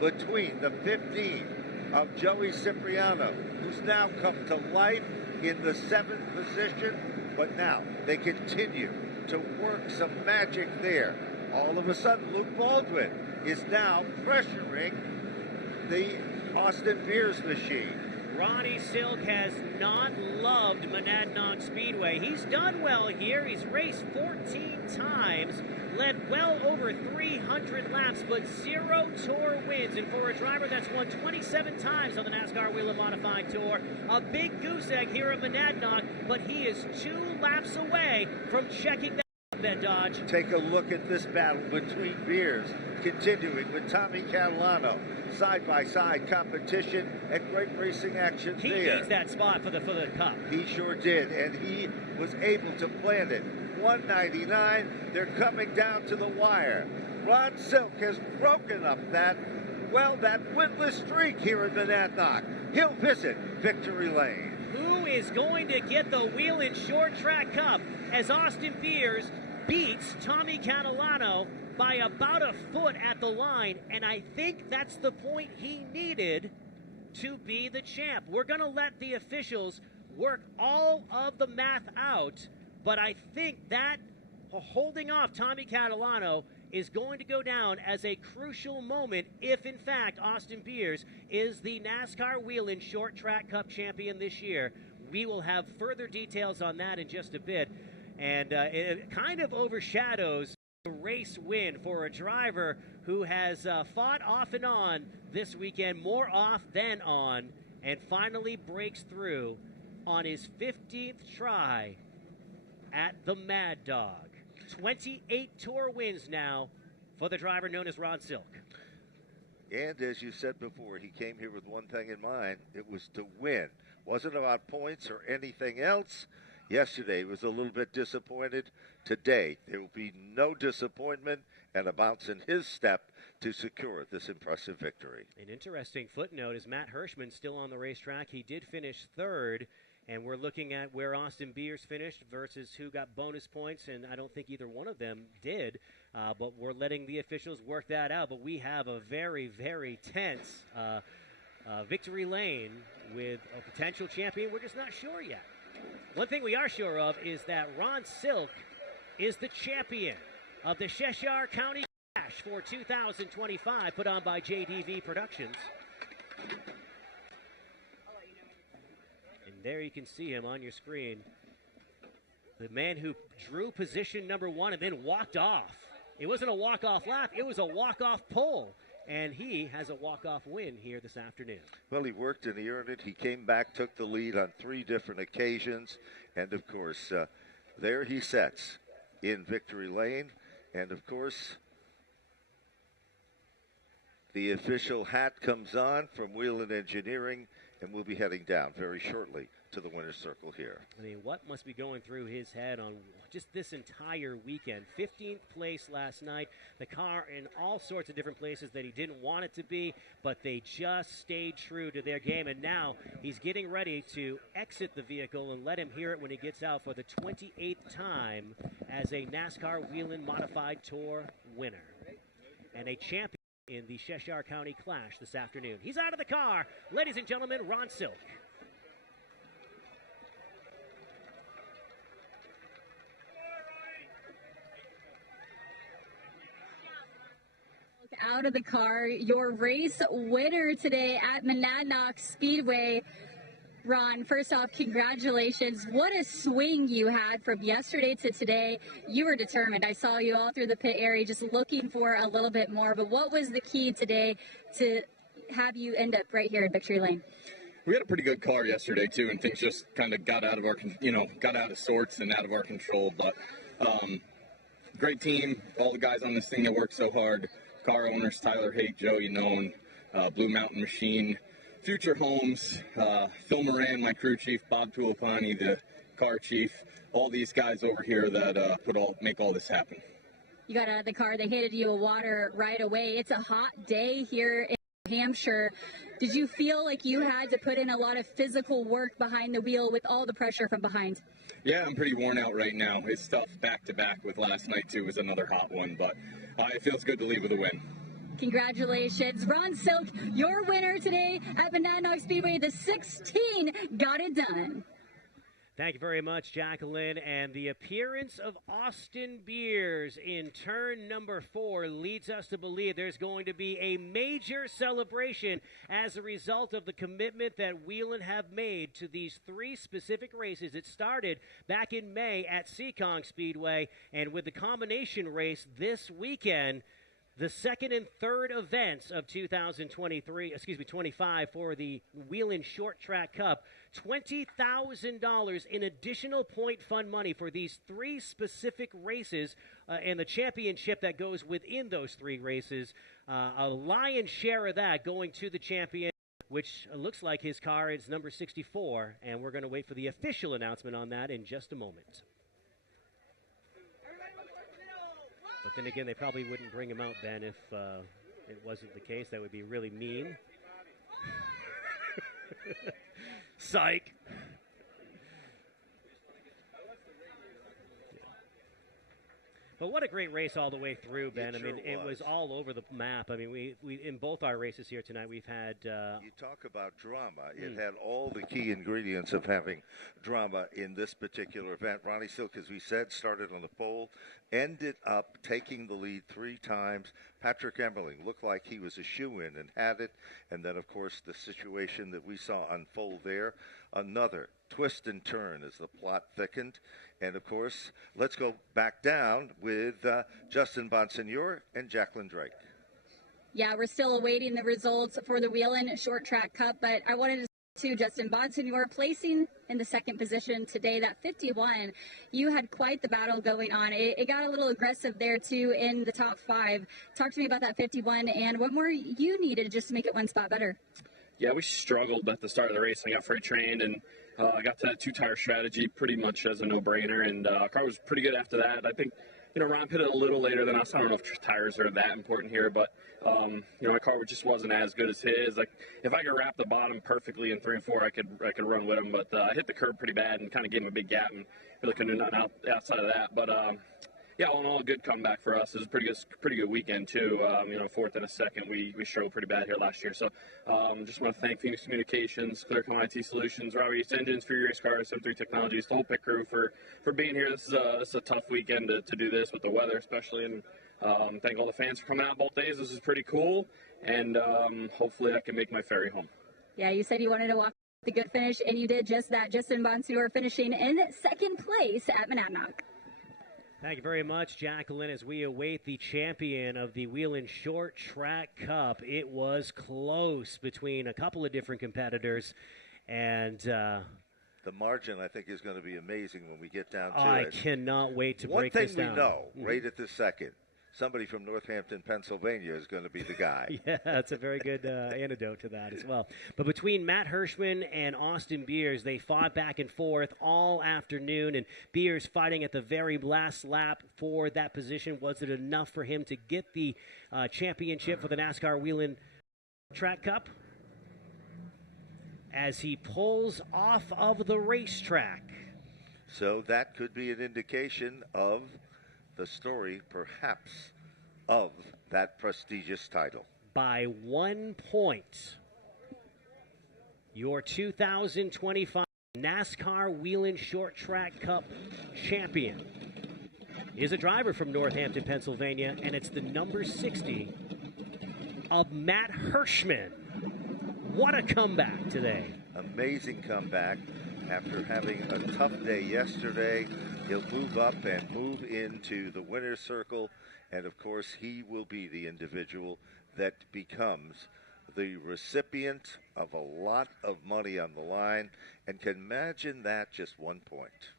between the 15 of Joey Cipriano, who's now come to life in the 7th position. But now they continue to work some magic there. All of a sudden, Luke Baldwin is now pressuring the Austin Beers machine. Ronnie Silk has not loved Monadnock Speedway. He's done well here. He's raced 14 times, led well over 300 laps, but 0 Tour wins. And for a driver that's won 27 times on the NASCAR Whelen Modified Tour, a big goose egg here at Monadnock, but he is 2 laps away from checking that Dodge. Take a look at this battle between Beers, continuing with Tommy Catalano. Side-by-side competition and great racing action he there. He needs that spot for the Cup. He sure did, and he was able to plant it. 199, they're coming down to the wire. Ron Silk has broken up that winless streak here in Monadnock. He'll visit Victory Lane. Who is going to get the Whelen Short Track Cup as Austin Beers beats Tommy Catalano by about a foot at the line, and I think that's the point he needed to be the champ. We're going to let the officials work all of the math out, but I think that holding off Tommy Catalano is going to go down as a crucial moment if, in fact, Austin Beers is the NASCAR Whelen Short Track Cup champion this year. We will have further details on that in just a bit, and it kind of overshadows a race win for a driver who has fought off and on this weekend, more off than on, and finally breaks through on his 15th try at the Mad Dog. 28 Tour wins now for the driver known as Ron Silk. And as you said before, he came here with one thing in mind. It was to win. Wasn't about points or anything else. Yesterday he was a little bit disappointed. Today there will be no disappointment and a bounce in his step to secure this impressive victory. An interesting footnote is Matt Hirschman still on the racetrack. He did finish third, and we're looking at where Austin Beers finished versus who got bonus points, and I don't think either one of them did, but we're letting the officials work that out. But we have a very, very tense victory lane with a potential champion. We're just not sure yet. One thing we are sure of is that Ron Silk is the champion of the Cheshire County Clash for 2025, put on by JDV Productions. And there you can see him on your screen. The man who drew position number 1 and then walked off. It wasn't a walk-off lap, it was a walk-off pole. And he has a walk-off win here this afternoon. Well, he worked and he earned it. He came back, took the lead on 3 different occasions. And, of course, there he sets in victory lane. And, of course, the official hat comes on from Whelen Engineering, and we'll be heading down very shortly to the winner's circle here. I mean, what must be going through his head on just this entire weekend? 15th place last night, the car in all sorts of different places that he didn't want it to be, but they just stayed true to their game, and now he's getting ready to exit the vehicle and let him hear it when he gets out for the 28th time as a NASCAR Whelen Modified Tour winner and a champion in the Cheshire County Clash this afternoon. He's out of the car. Ladies and gentlemen, Ron Silk. Out of the car, your race winner today at Monadnock Speedway. Ron, first off, congratulations. What a swing you had from yesterday to today. You were determined. I saw you all through the pit area just looking for a little bit more. But what was the key today to have you end up right here in victory lane? We had a pretty good car yesterday, too, and things just kind of got out of our, got out of sorts and out of our control. But great team, all the guys on this thing that worked so hard. Car owners, Tyler Haight, Joe, Blue Mountain Machine, Future Homes, Phil Moran, my crew chief, Bob Tulipani, the car chief, all these guys over here that make all this happen. You got out of the car, they handed you a water right away. It's a hot day here in New Hampshire. Did you feel like you had to put in a lot of physical work behind the wheel with all the pressure from behind? Yeah, I'm pretty worn out right now. It's tough back-to-back with last night, too, was another hot one, but it feels good to leave with a win. Congratulations. Ron Silk, your winner today at Monadnock Speedway. The 16 got it done. Thank you very much, Jacqueline. And the appearance of Austin Beers in turn number 4 leads us to believe there's going to be a major celebration as a result of the commitment that Whelen have made to these 3 specific races. It started back in May at Seekonk Speedway, and with the combination race this weekend, the second and third events of 25 for the Whelen Short Track Cup. $20,000 in additional point fund money for these 3 specific races and the championship that goes within those 3 races. A lion's share of that going to the champion, which looks like his car is number 64, and we're going to wait for the official announcement on that in just a moment. But then again, they probably wouldn't bring him out, Ben, if it wasn't the case. That would be really mean. Psych. But what a great race all the way through, Ben. It was all over the map. I mean, we in both our races here tonight, we've had... You talk about drama. It had all the key ingredients of having drama in this particular event. Ronnie Silk, as we said, started on the pole, ended up taking the lead 3 times. Patrick Emmerling looked like he was a shoo-in and had it. And then, of course, the situation that we saw unfold there. Another twist and turn as the plot thickened. And, of course, let's go back down with Justin Bonsignor and Jacqueline Drake. Yeah, we're still awaiting the results for the Whelen Short Track Cup, but I wanted to Justin Bonsignor placing in the second position today, that 51. You had quite the battle going on. It got a little aggressive there, too, in the top 5. Talk to me about that 51 and what more you needed just to make it one spot better. Yeah, we struggled at the start of the race. I got freight trained and got to that 2-tire strategy pretty much as a no-brainer, and car was pretty good after that. I think, Ron pitted a little later than us. I don't know if tires are that important here, but, my car just wasn't as good as his. Like, if I could wrap the bottom perfectly in 3 and 4, I could run with him, but I hit the curb pretty bad and kind of gave him a big gap and really couldn't do nothing outside of that. But, yeah, all in all, a good comeback for us. It was a pretty good weekend, too. 4th and a 2nd, we struggled pretty bad here last year. So just want to thank Phoenix Communications, Clear Common IT Solutions, Robbie East Engines, Fury Race Cars, 73 Technologies, the whole pit crew for being here. This is a tough weekend to do this with the weather especially. And thank all the fans for coming out both days. This is pretty cool. And hopefully I can make my ferry home. Yeah, you said you wanted to walk the good finish, and you did just that. Justin Bonsignor finishing in second place at Monadnock. Thank you very much, Jacqueline, as we await the champion of the Whelen Short Track Cup. It was close between a couple of different competitors, and the margin, I think, is going to be amazing when we get down to it. I cannot wait to break this down. One thing we know right at this second, somebody from Northampton, Pennsylvania is going to be the guy. Yeah, that's a very good antidote to that as well. But between Matt Hirschman and Austin Beers, they fought back and forth all afternoon, and Beers fighting at the very last lap for that position. Was it enough for him to get the championship for the NASCAR Whelen Track Cup? As he pulls off of the racetrack. So that could be an indication of the story, perhaps, of that prestigious title. By 1 point, your 2025 NASCAR Whelen Short Track Cup champion is a driver from Northampton, Pennsylvania, and it's the number 60 of Matt Hirschman. What a comeback today. Amazing comeback. After having a tough day yesterday, he'll move up and move into the winner's circle. And, of course, he will be the individual that becomes the recipient of a lot of money on the line. And can imagine that, just 1 point.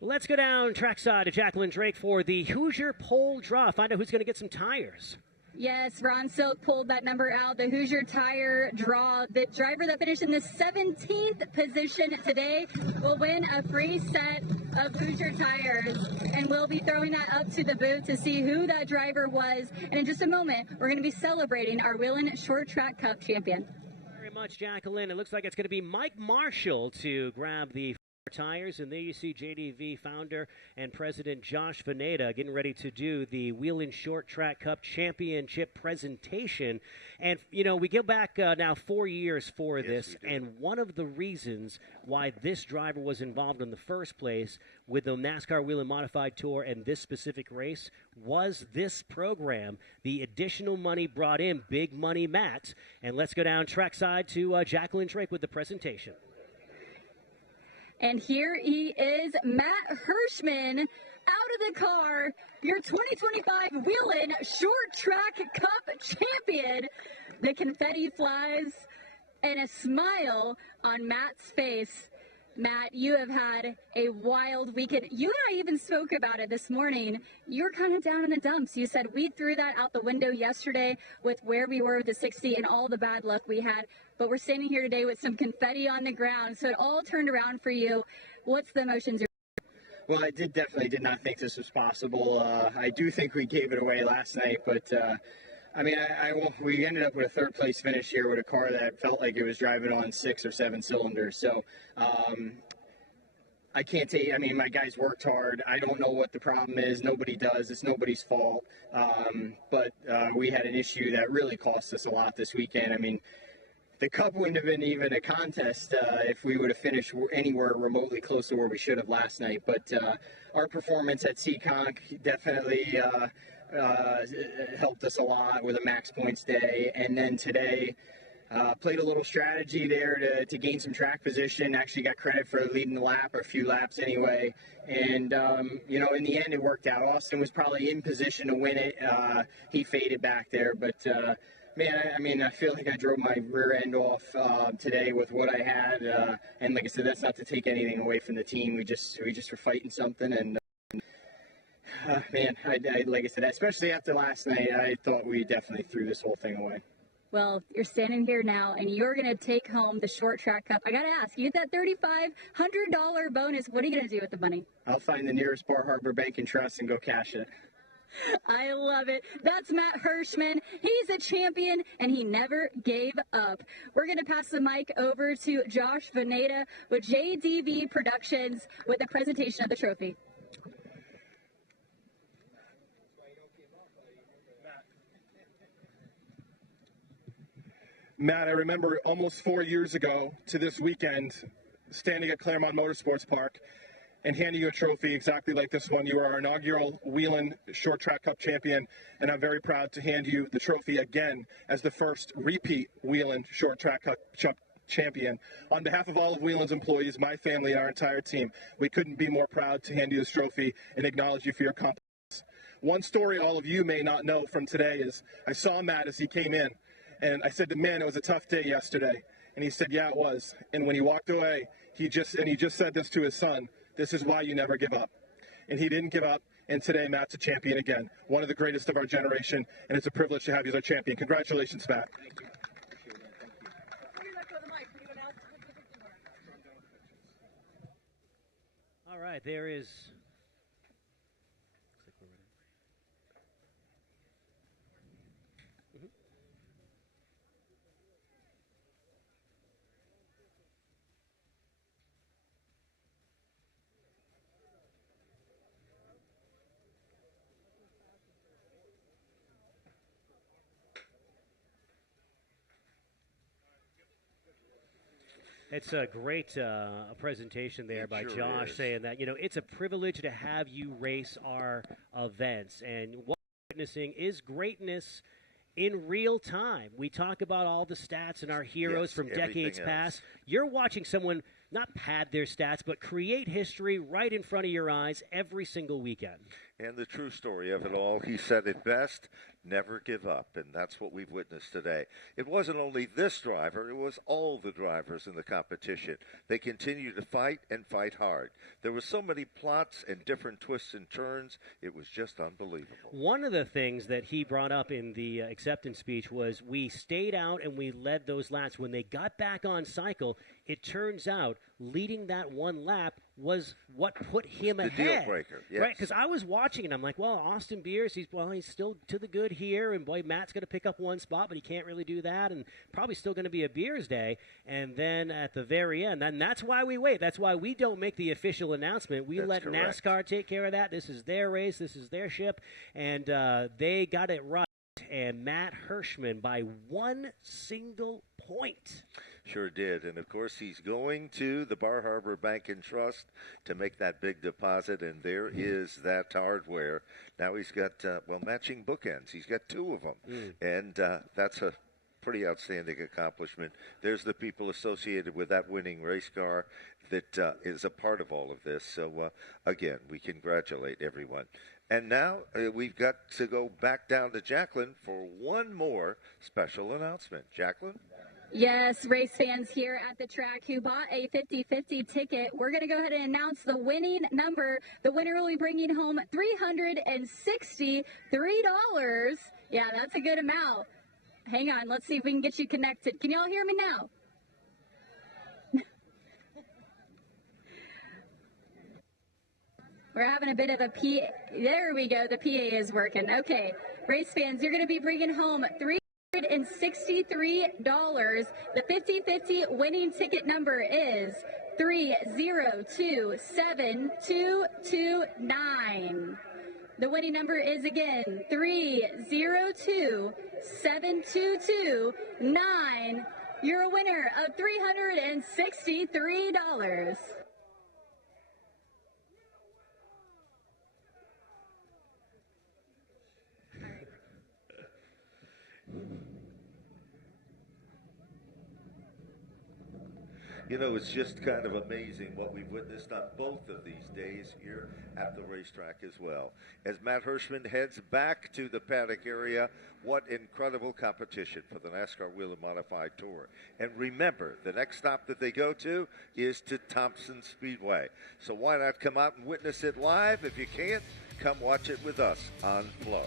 Let's go down trackside to Jacqueline Drake for the Hoosier Pole Draw. Find out who's going to get some tires. Yes, Ron Silk pulled that number out. The Hoosier Tire Draw. The driver that finished in the 17th position today will win a free set of Hoosier tires. And we'll be throwing that up to the booth to see who that driver was. And in just a moment, we're going to be celebrating our Whelen Short Track Cup champion. Very much, Jacqueline. It looks like it's going to be Mike Marshall to grab the Tires, and there you see JDV founder and president Josh Veneta getting ready to do the Whelen Short Track Cup Championship presentation. And, you know, we go back now 4 years for this, and one of the reasons why this driver was involved in the first place with the NASCAR Whelen Modified Tour and this specific race was this program. The additional money brought in Big Money Matt. And let's go down trackside to Jacqueline Drake with the presentation. And here he is, Matt Hirschman, out of the car, your 2025 Whelen Short Track Cup champion. The confetti flies and a smile on Matt's face. Matt, you have had a wild weekend. You and I even spoke about it this morning. You were kind of down in the dumps. You said we threw that out the window yesterday with where we were with the 60 and all the bad luck we had. But we're standing here today with some confetti on the ground. So it all turned around for you. What's the emotions? Well, I definitely did not think this was possible. I do think we gave it away last night, but I mean, we ended up with a third place finish here with a car that felt like it was driving on 6 or 7 cylinders. So I can't tell you, I mean, my guys worked hard. I don't know what the problem is. Nobody does. It's nobody's fault. But we had an issue that really cost us a lot this weekend. I mean, the Cup wouldn't have been even a contest if we would have finished anywhere remotely close to where we should have last night. But our performance at Seekonk definitely helped us a lot with a max points day. And then today, played a little strategy there to gain some track position. Actually got credit for leading the lap, or a few laps anyway. And, you know, in the end, it worked out. Austin was probably in position to win it. He faded back there. But, man, I mean, I feel like I drove my rear end off today with what I had. And like I said, that's not to take anything away from the team. We just were fighting something. And, man, I like I said, especially after last night, I thought we definitely threw this whole thing away. Well, you're standing here now, and you're going to take home the Short Track Cup. I got to ask, you get that $3,500 bonus. What are you going to do with the money? I'll find the nearest Bar Harbor Bank and Trust and go cash it. I love it. That's Matt Hirschman. He's a champion, and he never gave up. We're going to pass the mic over to Josh Veneta with JDV Productions with the presentation of the trophy. Matt, I remember almost 4 years ago to this weekend, standing at Claremont Motorsports Park and handing you a trophy exactly like this one. You were our inaugural Whelen Short Track Cup champion, and I'm very proud to hand you the trophy again as the first repeat Whelen Short Track Cup champion. On behalf of all of Whelen's employees, my family, and our entire team, we couldn't be more proud to hand you this trophy and acknowledge you for your accomplishments. One story all of you may not know from today is I saw Matt as he came in. And I said to him, man, it was a tough day yesterday. And he said, yeah, it was. And when he walked away, he just said this to his son, this is why you never give up. And he didn't give up. And today, Matt's a champion again, one of the greatest of our generation. And it's a privilege to have you as our champion. Congratulations, Matt. Thank you. All right, there is... It's a great presentation there by Josh, saying that, you know, it's a privilege to have you race our events. And what we're witnessing is greatness in real time. We talk about all the stats and our heroes from decades past. You're watching someone not pad their stats, but create history right in front of your eyes every single weekend. And the true story of it all, he said it best, never give up, and that's what we've witnessed today. It wasn't only this driver, it was all the drivers in the competition. They continue to fight and fight hard. There were so many plots and different twists and turns, it was just unbelievable. One of the things that he brought up in the acceptance speech was we stayed out and we led those laps. When they got back on cycle, it turns out leading that one lap was what put him the ahead. Deal breaker, yes. Right, because I was watching and I'm like, well, Austin Beers, he's still to the good here, and boy, Matt's going to pick up one spot, but he can't really do that, and probably still going to be a Beers day. And then at the very end, and that's why we wait. That's why we don't make the official announcement. We let correct. NASCAR take care of that. This is their race. This is their ship, and they got it right. And Matt Hirschman by one single point. Sure did. And, of course, he's going to the Bar Harbor Bank and Trust to make that big deposit, and there is that hardware. Now he's got, matching bookends. He's got two of them, and that's a pretty outstanding accomplishment. There's the people associated with that winning race car that is a part of all of this. So, again, we congratulate everyone. And now we've got to go back down to Jacqueline for one more special announcement. Jacqueline? Yes, race fans here at the track who bought a 50-50 ticket, we're going to go ahead and announce the winning number. The winner will be bringing home $363. Yeah, that's a good amount. Hang on, let's see if we can get you connected. Can you all hear me now? We're having a bit of a PA. There we go. The PA is working. Okay. Race fans, you're going to be bringing home $363. The 50-50 winning ticket number is 3027229. The winning number is again 3027229. You're a winner of $363. You know, it's just kind of amazing what we've witnessed on both of these days here at the racetrack as well. As Matt Hirschman heads back to the paddock area, what incredible competition for the NASCAR Whelen Modified Tour. And remember, the next stop that they go to is to Thompson Speedway. So why not come out and witness it live? If you can't, come watch it with us on Flow.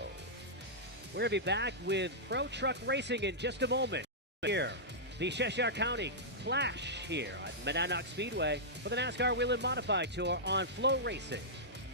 We're going to be back with Pro Truck Racing in just a moment. Here, the Cheshire County Clash here at Monadnock Speedway for the NASCAR Whelen Modified Tour on Flow Racing.